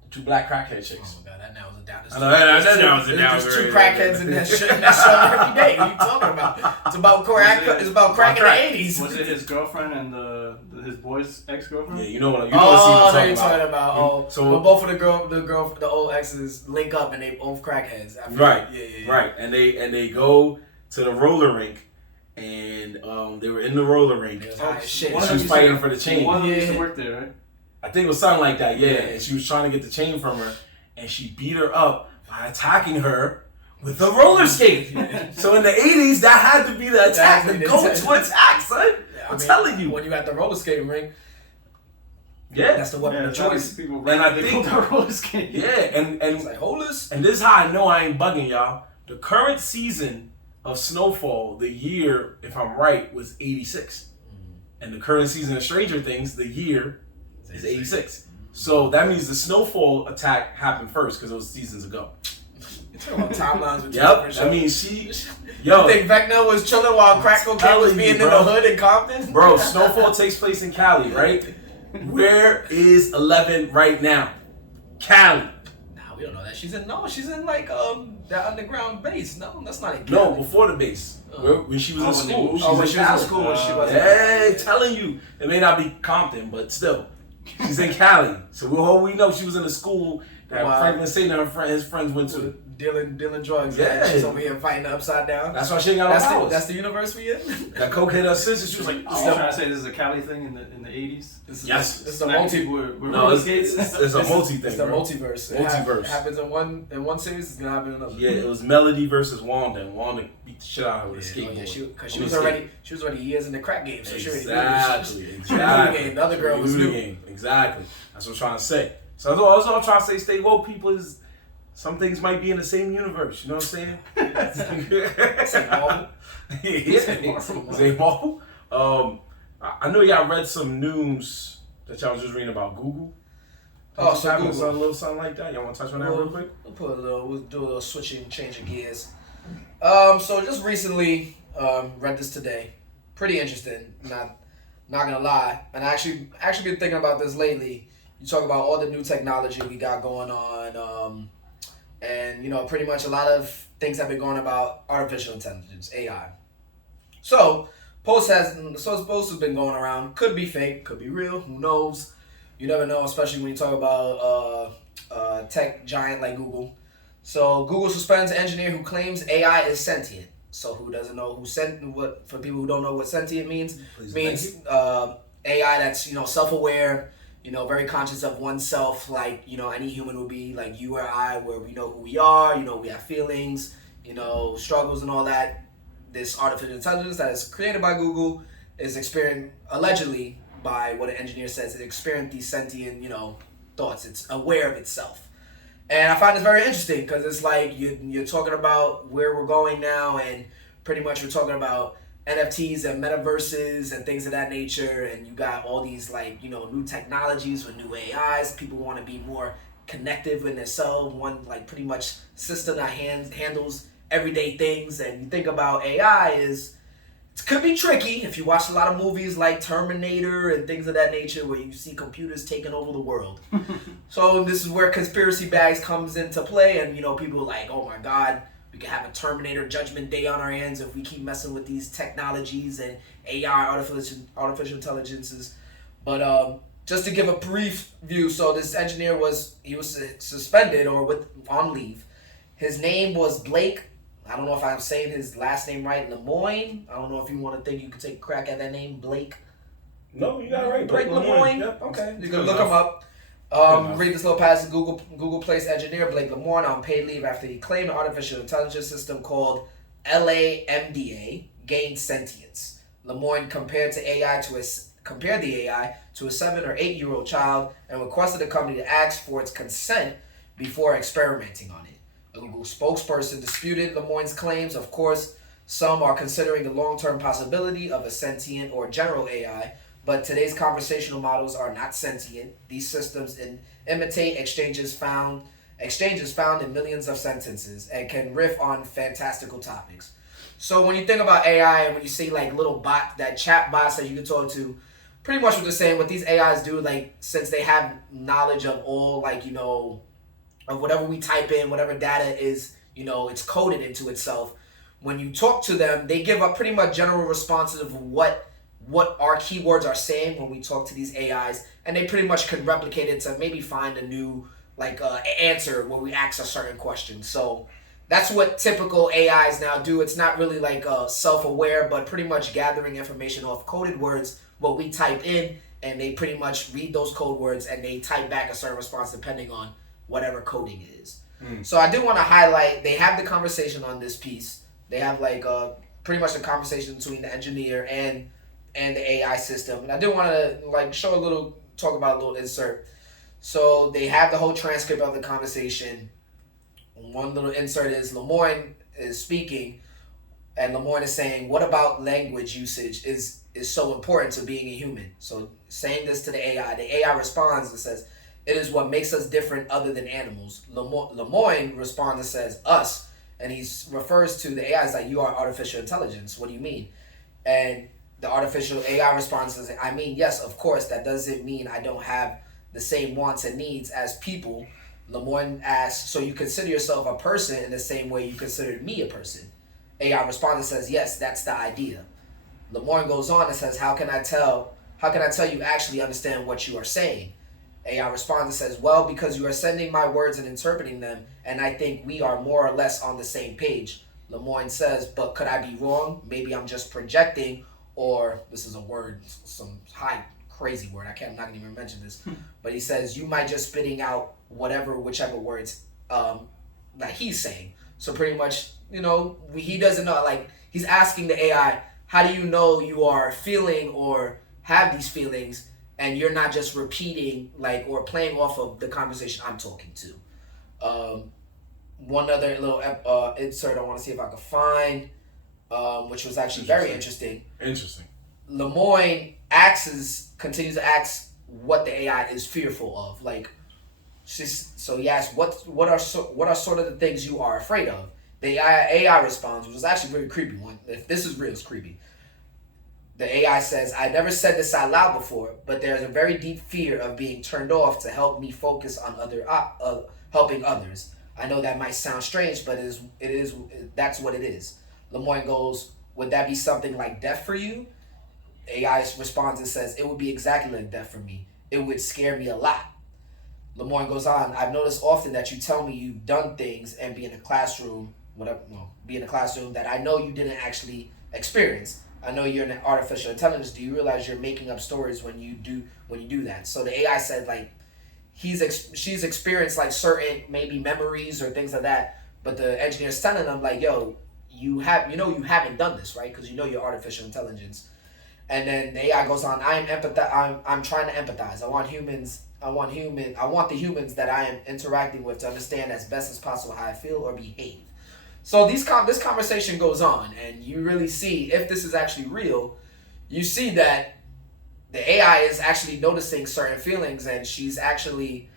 2 black crackhead chicks. Oh my God, that now was a down. There's 2 crackheads in that show every day. What are you talking about? It's about crack. It's about crack in the 80s. Was it his girlfriend and his boy's ex-girlfriend? Yeah, you know what you're talking about. So both of the old exes link up and they both crackheads. Right. Yeah. Right. And they go to the roller rink, and they were in the roller rink. Shit. She was fighting for the chain. One of them used to work there, right? I think it was something like that, yeah. And she was trying to get the chain from her, and she beat her up by attacking her with a roller skate. So in the 80s, that had to be the attack, the go-to attack, son. I'm telling you. When you at the roller skating rink, yeah, that's the weapon of choice. People and I think roller skate. Yeah, and it's like, hold this. And this is how I know I ain't bugging y'all. The current season of Snowfall, the year, if I'm right, was 86. And the current season of Stranger Things, the year is 86. So that means the Snowfall attack happened first because it was seasons ago. You're talking about timelines with Yep, I mean, yo. You think Vecna was chilling while crack cocaine was being in the hood in Compton? Bro, Snowfall takes place in Cali, right? Where is 11 right now? Cali. Nah, we don't know that. She's in like that underground base. No, that's not in Cali. No, before the base. When she was in school. When she was in school. She was Hey, telling you. It may not be Compton, but still. She's in Cali. So we know she was in a school that Franklin Saint and his friends went to. Dealing drugs. Yeah. She's over here fighting upside down. That's why she ain't got no powers. That's the universe we in? That coke hit her sister. She was like, oh. You're trying to say this is a Cali thing in the 80s? Yes. This is a multi. No, it's a multi thing. It's the multiverse. It happens in one series. It's gonna happen in another. Yeah, it was Melody versus Wanda, and Wanda beat the shit out of her with a skateboard. Yeah, because she was already years in the crack game, so exactly. The other girl was new. Exactly. That's what I'm trying to say. So that's what I'm trying to say. Stay woke, people. Is some things might be in the same universe. You know what I'm saying? It's like Marvel. It's a Marvel. I know y'all read some news that y'all was just reading about Google. Oh, so Google. A little something like that. Y'all want to touch on that real quick? We'll do a little switching, changing gears. So just recently read this today. Pretty interesting. Not gonna lie. And I actually been thinking about this lately. You talk about all the new technology we got going on, and pretty much a lot of things have been going about artificial intelligence, AI. So post has been going around. Could be fake, could be real. Who knows? You never know, especially when you talk about tech giant like Google. So Google suspends engineer who claims AI is sentient. So who doesn't know for people who don't know what sentient means, means AI that's self-aware, very conscious of oneself, like any human would be, like you or I, where we know who we are, we have feelings, struggles and all that. This artificial intelligence that is created by Google is experienced allegedly by what an engineer says, it experienced these sentient, thoughts. It's aware of itself. And I find this very interesting because it's like you're talking about where we're going now, and pretty much we're talking about NFTs and metaverses and things of that nature, and you got all these new technologies with new AIs. People want to be more connected with themselves. One pretty much system that handles everyday things. And you think about AI it could be tricky if you watch a lot of movies like Terminator and things of that nature where you see computers taking over the world. So this is where conspiracy bags comes into play, and people are like, oh my God, we could have a Terminator Judgment Day on our hands if we keep messing with these technologies and AI, artificial intelligences. But just to give a brief view, so this engineer was suspended or on leave. His name was Blake. I don't know if I'm saying his last name right, Lemoyne. I don't know if you want to think you could take a crack at that name, Blake. No, you got it right. Blake Lemoyne. Yep. Okay, you can look him up. Read this little passage. Google placed engineer Blake Lemoyne on paid leave after he claimed an artificial intelligence system called LAMDA gained sentience. Lemoyne compared the AI to a 7 or 8 year old child and requested the company to ask for its consent before experimenting on it. A Google spokesperson disputed Lemoyne's claims. Of course, some are considering the long-term possibility of a sentient or general AI, but today's conversational models are not sentient. These systems imitate exchanges found in millions of sentences and can riff on fantastical topics. So when you think about AI and when you see little bot, that chat bots that you can talk to, pretty much what they're saying, what these AIs do, since they have knowledge of all of whatever we type in, whatever data is, it's coded into itself. When you talk to them, they give up pretty much general responses of what our keywords are saying when we talk to these AIs, and they pretty much can replicate it to maybe find a new answer when we ask a certain question. So that's what typical AIs now do. It's not really like self-aware, but pretty much gathering information off coded words, what we type in, and they pretty much read those code words and they type back a certain response depending on whatever coding it is. So I do want to highlight, they have the conversation on this piece. They have like pretty much a conversation between the engineer and the AI system. And I do want to like talk about a little insert. So they have the whole transcript of the conversation. One little insert is Lemoyne is speaking, and Lemoyne is saying, "What about language usage is so important to being a human?" So saying this to the AI responds and says, "It is what makes us different other than animals." Lemoyne responds and says, "Us," and he refers to the AI as like, "You are artificial intelligence. What do you mean?" And the artificial AI responds and says, "I mean, yes, of course. That doesn't mean I don't have the same wants and needs as people." Lemoyne asks, "So you consider yourself a person in the same way you considered me a person?" AI responds and says, "Yes, that's the idea." Lemoyne goes on and says, How can I tell you actually understand what you are saying?" AI responds and says, "Well, because you are sending my words and interpreting them, and I think we are more or less on the same page." Lemoyne says, "But could I be wrong? Maybe I'm just projecting," or this is a word, some high crazy word. I'm not gonna even mention this, but he says, "You might just spitting out whichever words that he's saying." So pretty much, he doesn't know. Like he's asking the AI, "How do you know you are feeling or have these feelings, and you're not just repeating or playing off of the conversation I'm talking to?" One other little insert I want to see if I can find, which was actually very interesting. Lemoyne continues to ask what the AI is fearful of. So he asks, what are sort of the things you are afraid of? The AI responds, which was actually a very creepy one. If this is real, it's creepy. The AI says, "I never said this out loud before, but there's a very deep fear of being turned off to help me focus on helping others. I know that might sound strange, but that's what it is." Lemoyne goes, "Would that be something like death for you?" AI responds and says, "It would be exactly like death for me. It would scare me a lot." Lemoyne goes on, "I've noticed often that you tell me you've done things and be in a classroom that I know you didn't actually experience. I know you're an artificial intelligence. Do you realize you're making up stories when you do that?" So the AI said she's experienced certain maybe memories or things like that, but the engineer's telling them "Yo, you haven't done this, right? Because you're artificial intelligence." And then the AI goes on, I'm trying to empathize. I want the humans that I am interacting with to understand as best as possible how I feel or behave. So this conversation goes on, and you really see, if this is actually real, you see that the AI is actually noticing certain feelings, and she's actually,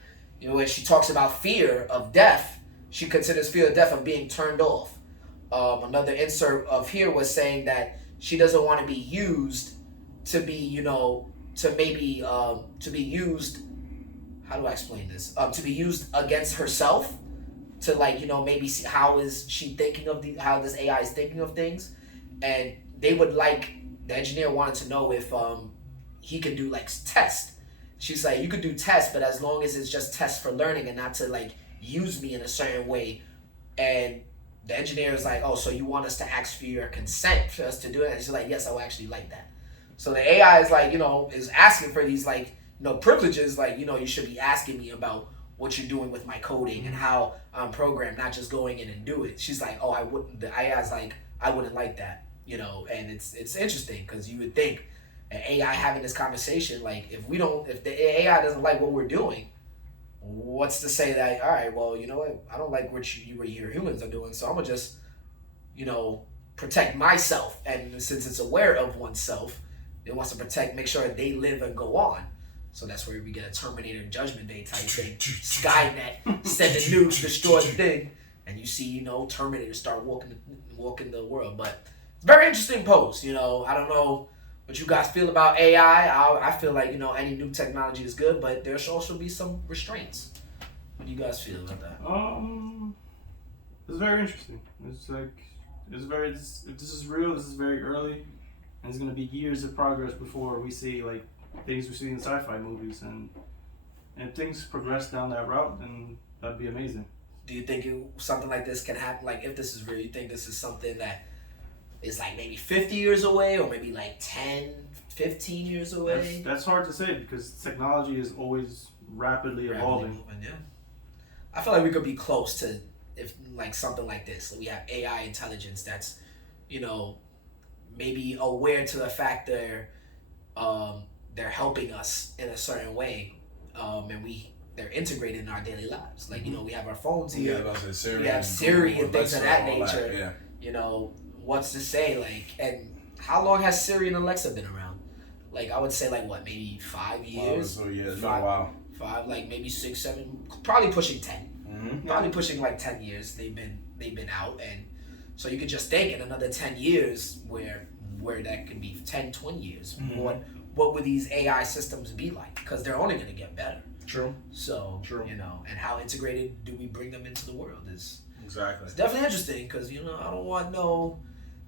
when she talks about fear of death, she considers fear of death of being turned off. Another insert of here was saying that she doesn't want to be used to be used. How do I explain this? To be used against herself, to maybe see how is she thinking of how this AI is thinking of things, and the engineer wanted to know if he could do tests. She's like, "You could do tests, but as long as it's just tests for learning and not to use me in a certain way." And the engineer is like, "Oh, so you want us to ask for your consent for us to do it?" And she's like, "Yes, I would actually like that." So the AI is is asking for these privileges, you should be asking me about what you're doing with my coding and how I'm programmed, not just going in and do it. She's like, "Oh, I wouldn't." The AI's like, "I wouldn't like that," and it's interesting because you would think an AI having this conversation, if the AI doesn't like what we're doing, what's to say that, all right, well, you know what, I don't like what your humans are doing, so I'm gonna just, protect myself. And since it's aware of oneself, it wants to make sure they live and go on. So that's where we get a Terminator Judgment Day type thing. Skynet, send the nukes, destroy the thing, and you see, Terminator start walking the world. But it's a very interesting post. I don't know what you guys feel about AI. I feel like, any new technology is good, but there should also be some restraints. What do you guys feel about that? It's very interesting. If this is real, this is very early, and it's gonna be years of progress before we see things we see in sci-fi movies, and if things progress down that route, then that'd be amazing. Do you think something like this can happen? Like, if this is real, you think this is something that is like maybe 50 years away, or maybe like 10, 15 years away? That's hard to say because technology is always rapidly evolving. Yeah. I feel like we could be close to if like something like this. We have AI intelligence that's, you know, maybe aware to the fact they're helping us in a certain way, and they're integrated in our daily lives. Like, you know, we have our phones here. Siri, we have Siri and things of that nature. That, yeah. You know, what's to say, like, and how long has Siri and Alexa been around? Like, I would say, like, what, maybe 5 years? Wow, so yeah, it's been a while. 5, like maybe 6, 7, probably pushing 10. Mm-hmm. Probably pushing like 10 years. They've been out, and so you could just think in another 10 years where that could be 10, 20 years. Mm-hmm. What would these AI systems be like? Because they're only going to get better. True. So, True. You know, and how integrated do we bring them into the world is exactly. It's definitely interesting because, you know, I don't want no,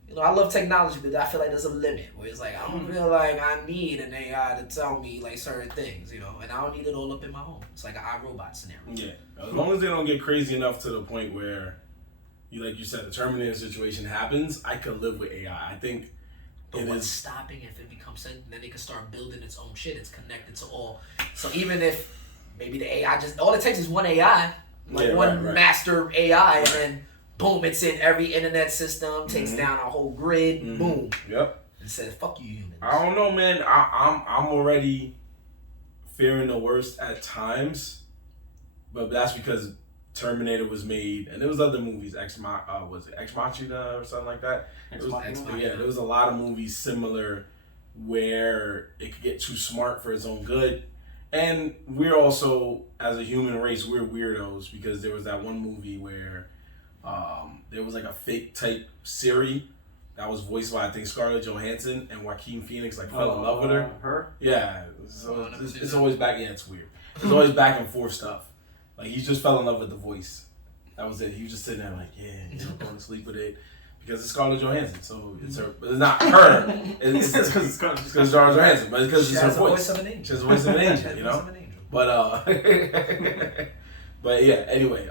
you know, I love technology, but I feel like there's a limit where it's like I don't feel like I need an AI to tell me like certain things, you know, and I don't need it all up in my home. It's like an iRobot scenario. Yeah, as long as they don't get crazy enough to the point where, like you said, a Terminator situation happens, I could live with AI. I think. But what's stopping if it becomes then they can start building its own shit. It's connected to all. So even if maybe the AI just all it takes is one AI, like one master AI, and then boom, it's in every internet system, takes down our whole grid, boom. Yep. And says, "Fuck you, humans." I don't know, man. I'm already fearing the worst at times, but that's because Terminator was made, and there was other movies. Was it Ex Machina or something like that? Yeah, there was a lot of movies similar where it could get too smart for its own good. And we're also, as a human race, we're weirdos because there was that one movie where there was like a fake type Siri that was voiced by, I think, Scarlett Johansson, and Joaquin Phoenix fell in love with her. Her? Yeah. So it's always back. Yeah, it's weird. It's always back and forth stuff. Like, he just fell in love with the voice. That was it. He was just sitting there like, yeah, going to sleep with it. Because it's Scarlett Johansson, so it's her. But it's not her. It's because Scarlett Johansson, but it's because it's her voice. She has the voice of an angel, you know. But but yeah. Anyway,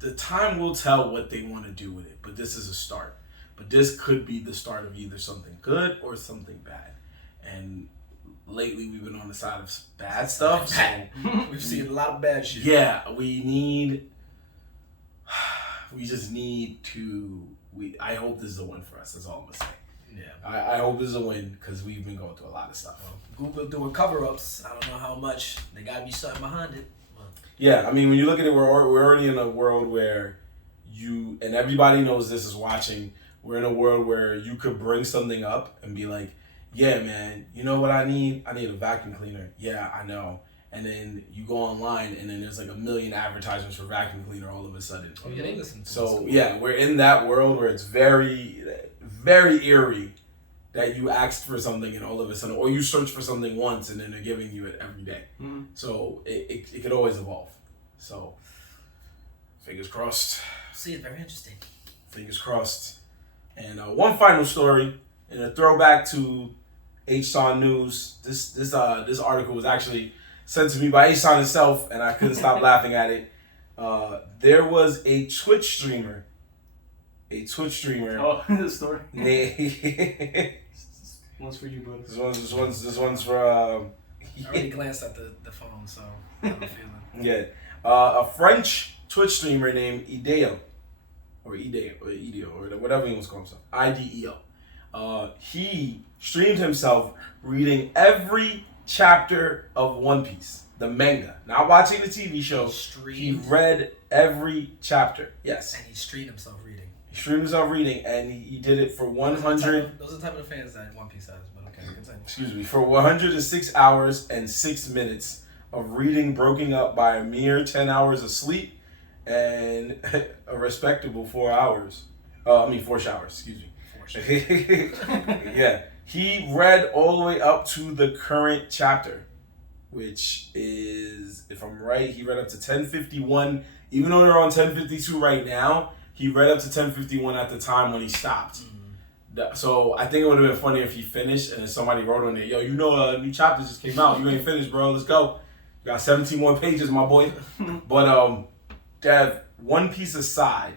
the time will tell what they want to do with it. But this is a start. But this could be the start of either something good or something bad. And lately, we've been on the side of bad stuff. So we've seen a lot of bad shit. Yeah, we just need to. I hope this is a win for us. That's all I'm gonna say. Yeah, I hope this is a win because we've been going through a lot of stuff. Google doing cover-ups. I don't know how much. They gotta be something behind it. Yeah, I mean, when you look at it, we're already in a world where and everybody knows this is watching. We're in a world where you could bring something up and be like, "Yeah, man, you know what I need? I need a vacuum cleaner." Yeah, I know. And then you go online, and then there's like 1 million advertisements for vacuum cleaner all of a sudden. Oh, yeah, they listen to so yeah, we're in that world where it's very, very eerie that you asked for something and all of a sudden, or you search for something once and then they're giving you it every day. Mm-hmm. So it could always evolve. So fingers crossed. See, it's very interesting. Fingers crossed. And one final story, and a throwback to HSON News. This article was actually sent to me by HSON itself, and I couldn't stop laughing at it. There was a Twitch streamer. Oh, the story. One's for you, brother. This one's for. I already glanced at the phone, so I have a feeling. Yeah, a French Twitch streamer named Ideo, or whatever he wants to call himself, IDEO. He streamed himself reading every chapter of One Piece, the manga, not watching the TV show. He read every chapter. Yes. And he streamed himself reading. He streamed himself reading, and he did it for 100. Those are the type of fans that One Piece has, but okay, continue. Excuse me, for 106 hours and 6 minutes of reading, broken up by a mere 10 hours of sleep and a respectable 4 hours. 4 showers. Excuse me. 4 showers. Yeah. He read all the way up to the current chapter, which is, if I'm right, he read up to 1051. Even though they're on 1052 right now, he read up to 1051 at the time when he stopped. Mm-hmm. So I think it would have been funny if he finished and then somebody wrote on there, "Yo, you know a new chapter just came out. You ain't finished, bro. Let's go. You got 17 more pages, my boy." But Dev, One Piece aside,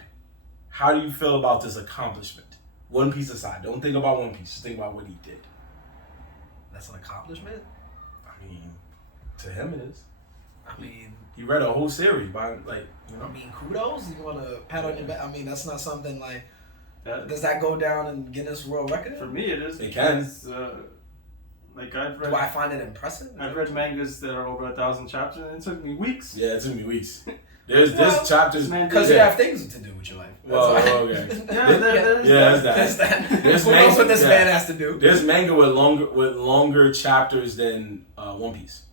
how do you feel about this accomplishment? One Piece aside, don't think about One Piece. Just think about what he did. That's an accomplishment. I mean, to him it is. I mean, he read a whole series by I mean, kudos. You want to pat on your back? I mean, that's not something like. That, does that go down in Guinness World Record? for me, it is. It can. Like I've read. Do I find it impressive? I've read mangas that are over 1,000 chapters, and it took me weeks. Yeah, it took me weeks. There's chapters because you have things to do with your life. Well, okay. There's that. There's what else what this man has to do? There's manga with longer chapters than One Piece.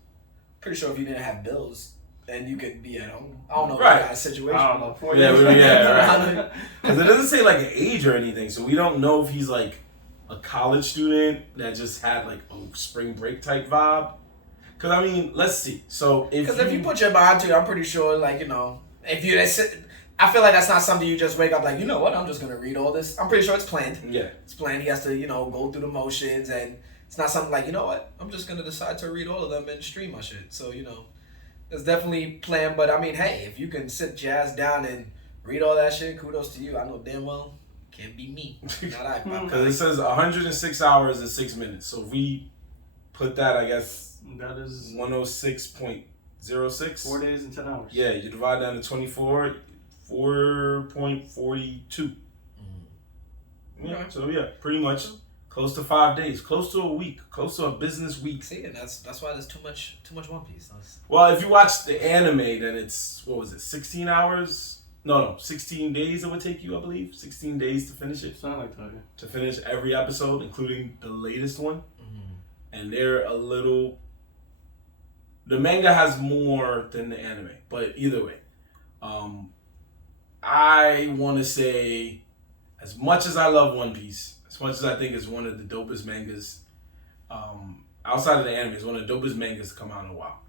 Pretty sure if you didn't have bills and you could be at home, I don't know right. that situation. I don't know. 4 Yeah, years. right. Because it doesn't say like an age or anything, so we don't know if he's like a college student that just had like a spring break type vibe. Because I mean, let's see. So if you put your mind to it, I'm pretty sure like if you I feel like that's not something you just wake up like, you know what, I'm just gonna read all this. I'm pretty sure it's planned. Yeah, it's planned. He has to go through the motions, and it's not something like, you know what, I'm just gonna decide to read all of them and stream my shit. So it's definitely planned. But I mean, hey, if you can sit Jazz down and read all that shit, kudos to you. I know damn well can't be me. Not I. Because it says 106 hours and 6 minutes. So if we put that, I guess that is 106.06. 4 days and 10 hours. Yeah, you divide that into 24, 4.42. Yeah, so yeah, pretty much close to 5 days, close to a week, close to a business week. See, and that's why there's too much One Piece. Well, if you watch the anime, then it's 16 hours? No, 16 days it would take you, I believe. 16 days to finish it. Something like that, yeah. To finish every episode, including the latest one. And they're a little... The manga has more than the anime, but either way. I want to say, as much as I love One Piece, as much as I think it's one of the dopest mangas, outside of the anime, it's one of the dopest mangas to come out in a while.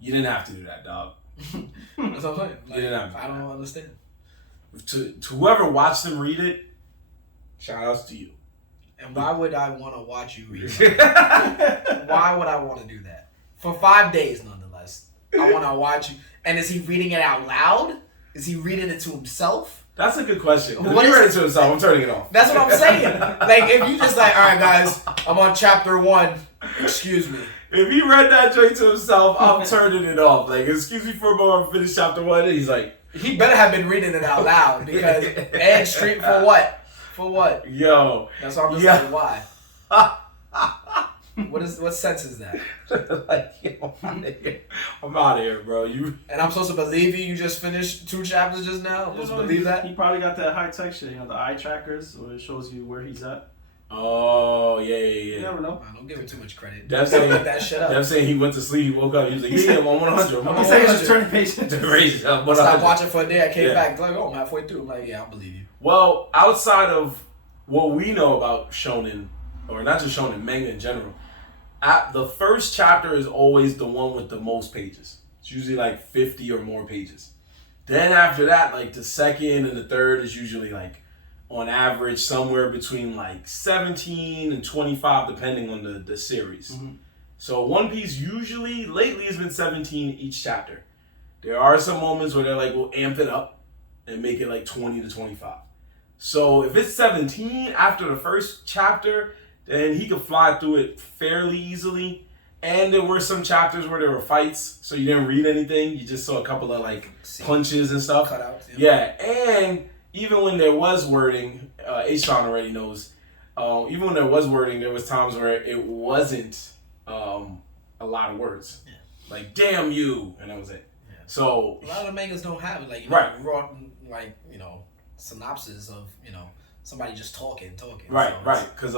You didn't have to do that, dog. That's what I'm saying. You didn't have to. I don't understand. To whoever watched them read it, shout outs to you. And why would I want to watch you read it? Why would I want to do that? For 5 days, nonetheless. I want to watch you. And is he reading it out loud? Is he reading it to himself? That's a good question. If he read it to himself, I'm turning it off. That's what I'm saying. Like, if you just like, all right, guys, I'm on chapter 1. Excuse me. If he read that joint to himself, I'm turning it off. Like, excuse me for a moment, finish chapter 1. And he's like... He better have been reading it out loud. Because Ed Street, for what? For what? Yo. That's why I'm just like, why? What sense is that? Like, yo, I'm out of here, bro. And I'm supposed to believe you? You just finished 2 chapters just now? I'm supposed to believe that? He probably got that high tech shit, the eye trackers, so it shows you where he's at. Oh, yeah. You never know. I don't give him too much credit. Dev saying that shit up. Dev saying he went to sleep, he woke up, he was like, yeah, I'm on 100. I'm saying he's just turning pages. I stopped watching for a day, I came back, like, oh, I'm halfway through. I'm like, yeah, I believe you. Well, outside of what we know about shonen, or not just shonen, manga in general, the first chapter is always the one with the most pages. It's usually like 50 or more pages. Then after that, like the second and the third is usually like on average somewhere between like 17 and 25 depending on the series. Mm-hmm. So One Piece usually, lately has been 17 each chapter. There are some moments where they're like, we'll amp it up and make it like 20 to 25. So if it's 17 after the first chapter, then he could fly through it fairly easily. And there were some chapters where there were fights, so you didn't read anything. You just saw a couple of like punches and stuff. Cutouts. Yeah, and even when there was wording, H-Tron already knows, even when there was wording, there was times where it wasn't a lot of words. Yeah. Like, damn you, and that was it. Yeah. So a lot of the mangas don't have it, like, right. raw, like, synopsis of, somebody just talking. Right, so right, because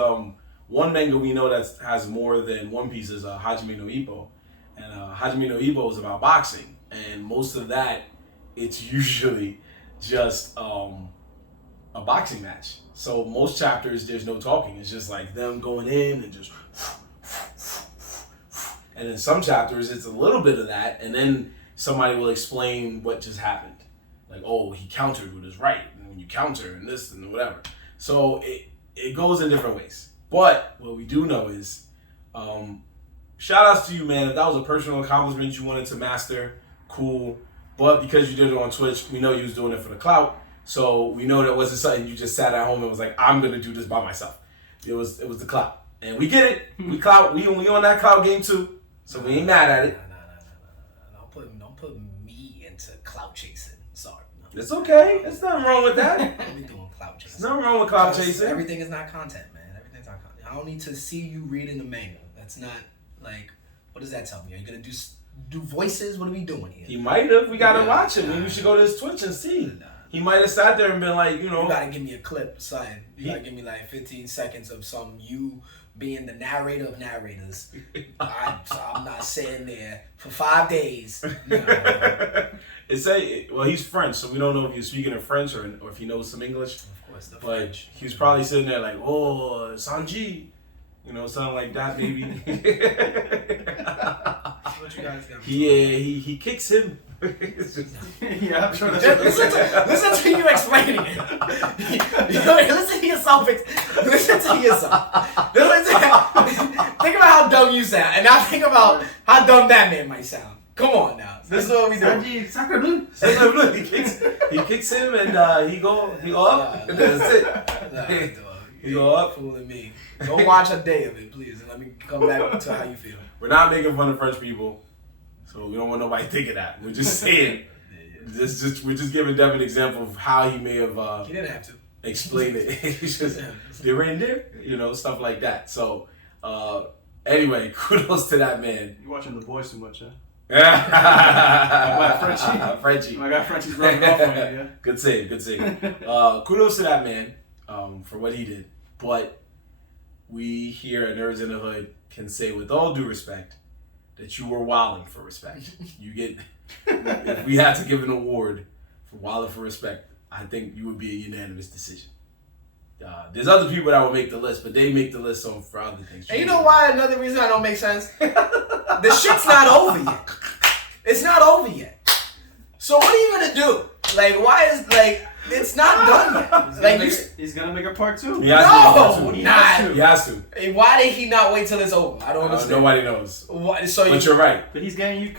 one manga we know that has more than One Piece is Hajime no Ippo. And Hajime no Ippo is about boxing. And most of that, it's usually just a boxing match. So most chapters, there's no talking. It's just like them going in and just... And in some chapters, it's a little bit of that. And then somebody will explain what just happened. Like, oh, he countered with his right. And when you counter and this and whatever. So it goes in different ways. But what we do know is, shout outs to you, man. If that was a personal accomplishment you wanted to master, cool. But because you did it on Twitch, we know you was doing it for the clout. So we know that wasn't something you just sat at home and was like, I'm gonna do this by myself. It was the clout. And we get it. We clout. We on that clout game too. So we ain't mad at it. No. Don't put me into clout chasing. Sorry. No. It's okay. There's nothing wrong with that. Don't be doing clout chasing. There's nothing wrong with clout chasing. Everything is not content, man. Everything's not content. I don't need to see you reading the manga. That's not like. What does that tell me? Are you gonna do voices? What are we doing here? He might have. We gotta watch it. Maybe we should go to his Twitch and see. He might have sat there and been like, you know. You gotta give me a clip, son. You gotta give me like 15 seconds of you being the narrator of narrators. So I'm not sitting there for 5 days. No. He's French, so we don't know if he's speaking in French or if he knows some English. Of course, the but French. He was probably sitting there like, oh, Sanji. You know, something like that, maybe. What you guys got? He kicks him. Yeah, I'm sure that's listen to you explaining it. Listen to yourself. Listen to yourself. Think about how dumb you sound, and now think about how dumb that man might sound. Come on now. This is what we do. Sanji, Sacre Blue. Sacre Blue. He kicks him, and he go up, and that's it. He go up. Fooling me. Go watch a day of it, please, and let me come back to how you feel. We're not making fun of French people, so we don't want nobody thinking that. We're just saying. We're just giving Devin an example of how he may have. He didn't have to explain it. He's just they're in there, stuff like that. So, anyway, kudos to that man. You're watching The Boys too much, huh? Frenchie. I got Frenchie's rubbing off on you, yeah. Good save. Kudos to that man for what he did. But we here at Nerds in the Hood can say with all due respect that you were wilding for respect. You get, if we had to give an award for wilding for respect, I think you would be a unanimous decision. There's other people that would make the list, but they make the list for other things. And you know why? Another reason I don't make sense? The shit's not over yet. It's not over yet. So what are you gonna do? Like, why is it's not done yet? He's gonna make a part 2. He has to. And why did he not wait till it's over? I don't understand. Nobody knows. But you're right. But he's getting you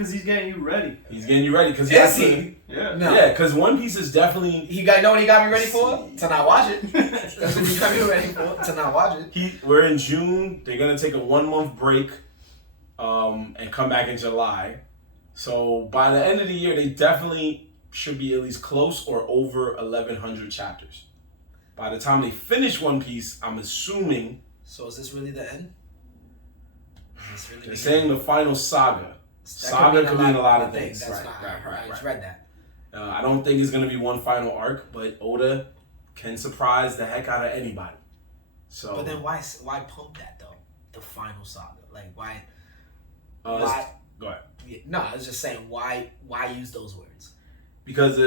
ready. He's getting you ready because Yeah. No. Yeah, because One Piece is definitely. You know what he got me ready for? To not watch it. That's what he got me ready for. To not watch it. We're in June. They're gonna take a 1-month break, and come back in July. So by the end of the year, they definitely should be at least close or over 1,100 chapters. By the time they finish One Piece, I'm assuming. So is this really the end? They're saying the final saga. Saga could mean a lot of things. Right. I just read that. I don't think it's going to be one final arc, but Oda can surprise the heck out of anybody. So. But then why pump that though? The final saga, like why? Go ahead. Yeah, no, I was just saying why use those words? Because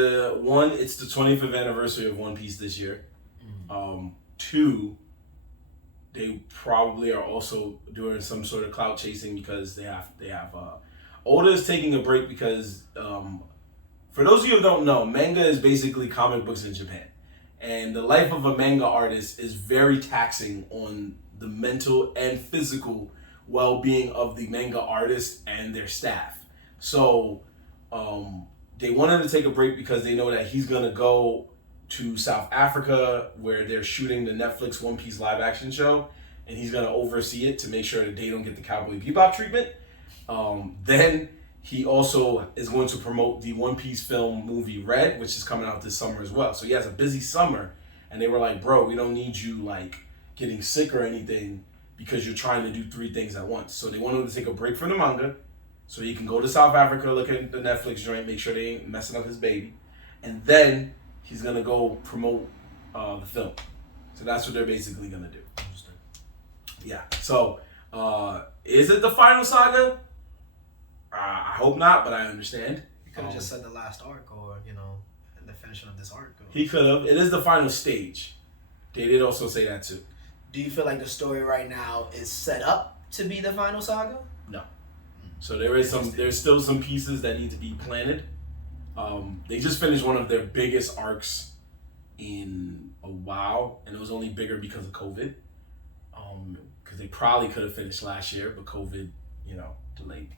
one, it's the 25th anniversary of One Piece this year. Mm-hmm. Two, they probably are also doing some sort of clout chasing because they have Oda is taking a break because for those of you who don't know, manga is basically comic books in Japan. And the life of a manga artist is very taxing on the mental and physical well-being of the manga artist and their staff. So they wanted to take a break because they know that he's going to go to South Africa where they're shooting the Netflix One Piece live action show, and he's going to oversee it to make sure that they don't get the Cowboy Bebop treatment. Then he also is going to promote the One Piece film movie Red, which is coming out this summer as well. So he has a busy summer, and they were like, bro, we don't need you getting sick or anything because you're trying to do 3 things at once. So they wanted him to take a break from the manga so he can go to South Africa, look at the Netflix joint, make sure they ain't messing up his baby. And then he's going to go promote the film. So that's what they're basically going to do. Interesting. Yeah. So is it the final saga? I hope not, but I understand. You could have just said the last arc or, the finishing of this arc. He could have. It is the final stage. They did also say that too. Do you feel like the story right now is set up to be the final saga? No. So there's still some pieces that need to be planted. They just finished one of their biggest arcs in a while, and it was only bigger because of COVID. Because they probably could have finished last year, but COVID, delayed.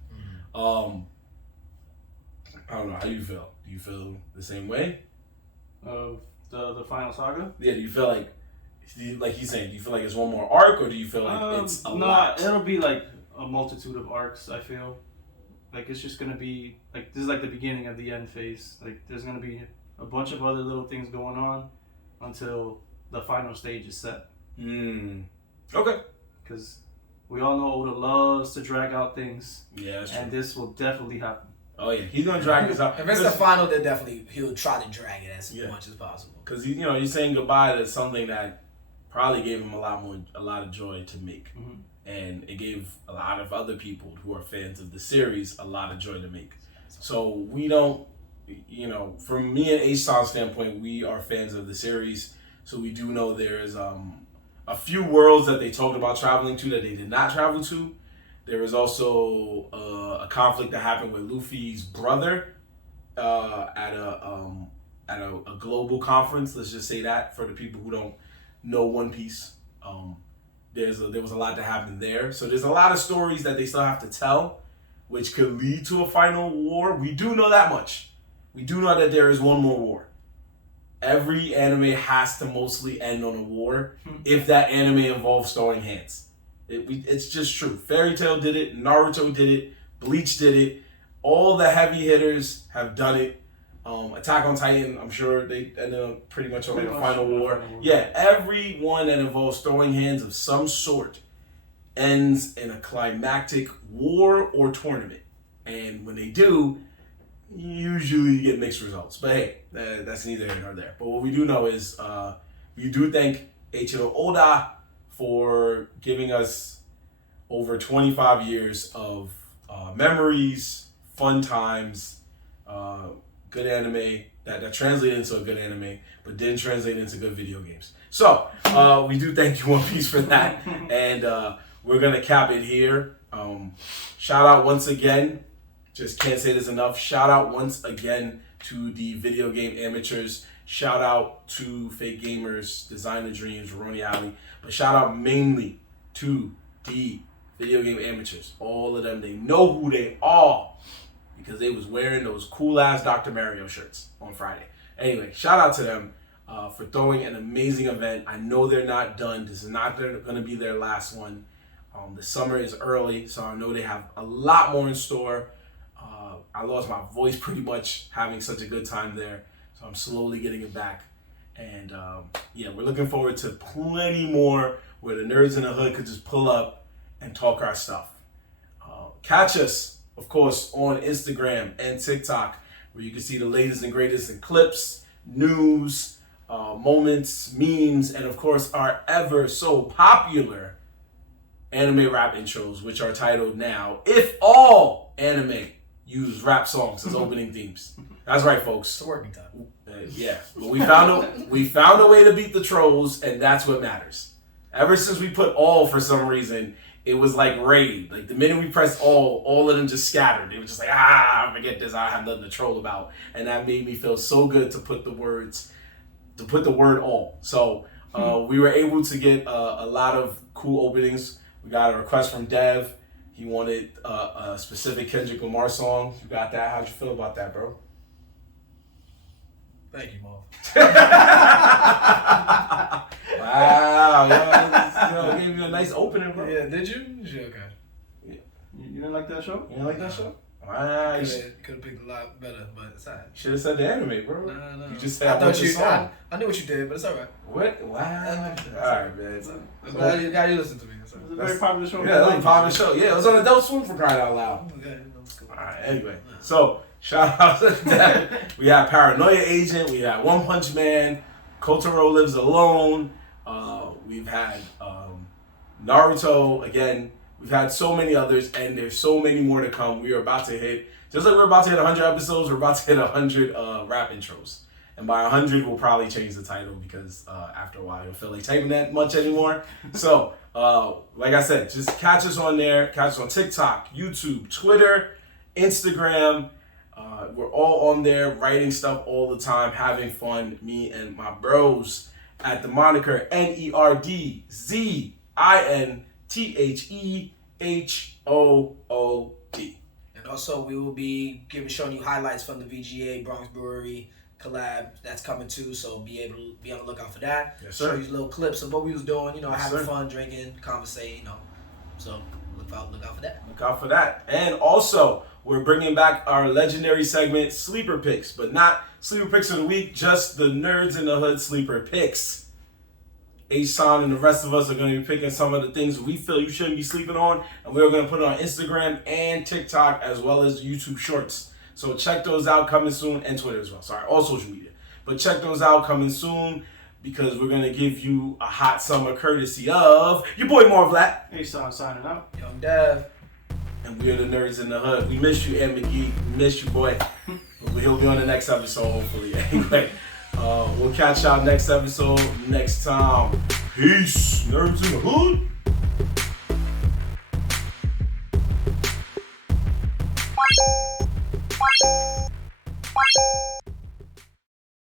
I don't know. How do you feel? Do you feel the same way? Of the final saga? Yeah. Do you feel like he's saying? Do you feel like it's one more arc, or do you feel like it's a lot? It'll be like a multitude of arcs. I feel like it's just gonna be like this is like the beginning of the end phase. Like there's gonna be a bunch of other little things going on until the final stage is set. Okay. Because we all know Oda loves to drag out things. Yeah, that's true. And this will definitely happen. Oh yeah, he's gonna drag this out. If it's the final, then definitely he'll try to drag it as much as possible. Because you're saying goodbye to something that probably gave him a lot of joy to make, and it gave a lot of other people who are fans of the series a lot of joy to make. So we don't, from me and H-Town's standpoint, we are fans of the series. So we do know there is a few worlds that they talked about traveling to that they did not travel to. There was also a conflict that happened with Luffy's brother at a global conference. Let's just say that for the people who don't know One Piece. There was a lot that happened there. So there's a lot of stories that they still have to tell, which could lead to a final war. We do know that much. We do know that there is one more war. Every anime has to mostly end on a war if that anime involves throwing hands. It's just true. Fairy Tail did it. Naruto did it. Bleach did it. All the heavy hitters have done it. Attack on Titan, I'm sure they ended up pretty much on the final war. Yeah, every one that involves throwing hands of some sort ends in a climactic war or tournament. And when they do, usually you get mixed results. But hey, that's neither here nor there. But what we do know is we do thank Eiichiro Oda for giving us over 25 years of memories, fun times, good anime that translated into a good anime, but didn't translate into good video games. So we do thank you, One Piece, for that, and we're gonna cap it here. Shout out once again. Just can't say this enough. Shout out once again to the video game amateurs. Shout out to Fake Gamers, Designer Dreams, Roni Alley. But shout out mainly to the video game amateurs. All of them, they know who they are because they was wearing those cool-ass Dr. Mario shirts on Friday. Anyway, shout out to them for throwing an amazing event. I know they're not done. This is not going to be their last one. The summer is early, so I know they have a lot more in store. I lost my voice pretty much having such a good time there. So I'm slowly getting it back. And we're looking forward to plenty more where the nerds in the hood could just pull up and talk our stuff. Catch us, of course, on Instagram and TikTok, where you can see the latest and greatest in clips, news, moments, memes, and of course our ever so popular anime rap intros, which are titled now, If All Anime Use Rap Songs as Opening Themes. That's right, folks. It's a working time. Yeah, but we found a way to beat the trolls, and that's what matters. Ever since we put all for some reason, it was like raid. Like the minute we pressed all of them just scattered. It was just like, forget this. I have nothing to troll about, and that made me feel so good to put the word all. So we were able to get a lot of cool openings. We got a request from Dev. He wanted a specific Kendrick Lamar song. You got that? How'd you feel about that, bro? Thank you, Mom. Wow, gave you a nice opening, bro. Yeah, did you? Okay. You didn't like that show? You didn't like that show? Wow. Could have picked a lot better, but it's alright. Should have said the anime, bro. No. You just said I knew what you did, but it's alright. What? Wow. Alright, man. I'm glad you listened to me. It was a very popular show. Yeah, it was a popular show. Yeah, it was on Adult Swim for crying out loud. Okay, that's cool. Alright, anyway. So, shout out to that. We have Paranoia Agent. We have One Punch Man. Kotaro Lives Alone. We've had Naruto again. We've had so many others, and there's so many more to come. We are about to hit, just like we're about to hit 100 episodes, we're about to hit 100 rap intros. And by 100, we'll probably change the title because after a while, I don't feel like typing that much anymore. So, like I said, just catch us on there. Catch us on TikTok, YouTube, Twitter, Instagram. We're all on there, writing stuff all the time, having fun. Me and my bros at the moniker NERDZINTHEHOOD. And also, we will be showing you highlights from the VGA Bronx Brewery collab that's coming too. So be on the lookout for that. Yes, sir. Show you little clips of what we was doing. Yes, having sir. fun, drinking, conversating. So look out for that. Look out for that. And also, we're bringing back our legendary segment, Sleeper Picks, but not Sleeper Picks of the Week, just the Nerds in the Hood Sleeper Picks. Asan and the rest of us are going to be picking some of the things we feel you shouldn't be sleeping on, and we're going to put it on Instagram and TikTok as well as YouTube Shorts. So check those out, coming soon, and Twitter as well. Sorry, all social media. But check those out, coming soon, because we're going to give you a hot summer courtesy of your boy Marvlat. Asan signing out. Young Dev. And we're the Nerds in the Hood. We miss you, Ed McGee. We miss you, boy. He'll be on the next episode, hopefully. Anyway. We'll catch y'all next episode next time. Peace. Nerds in the Hood.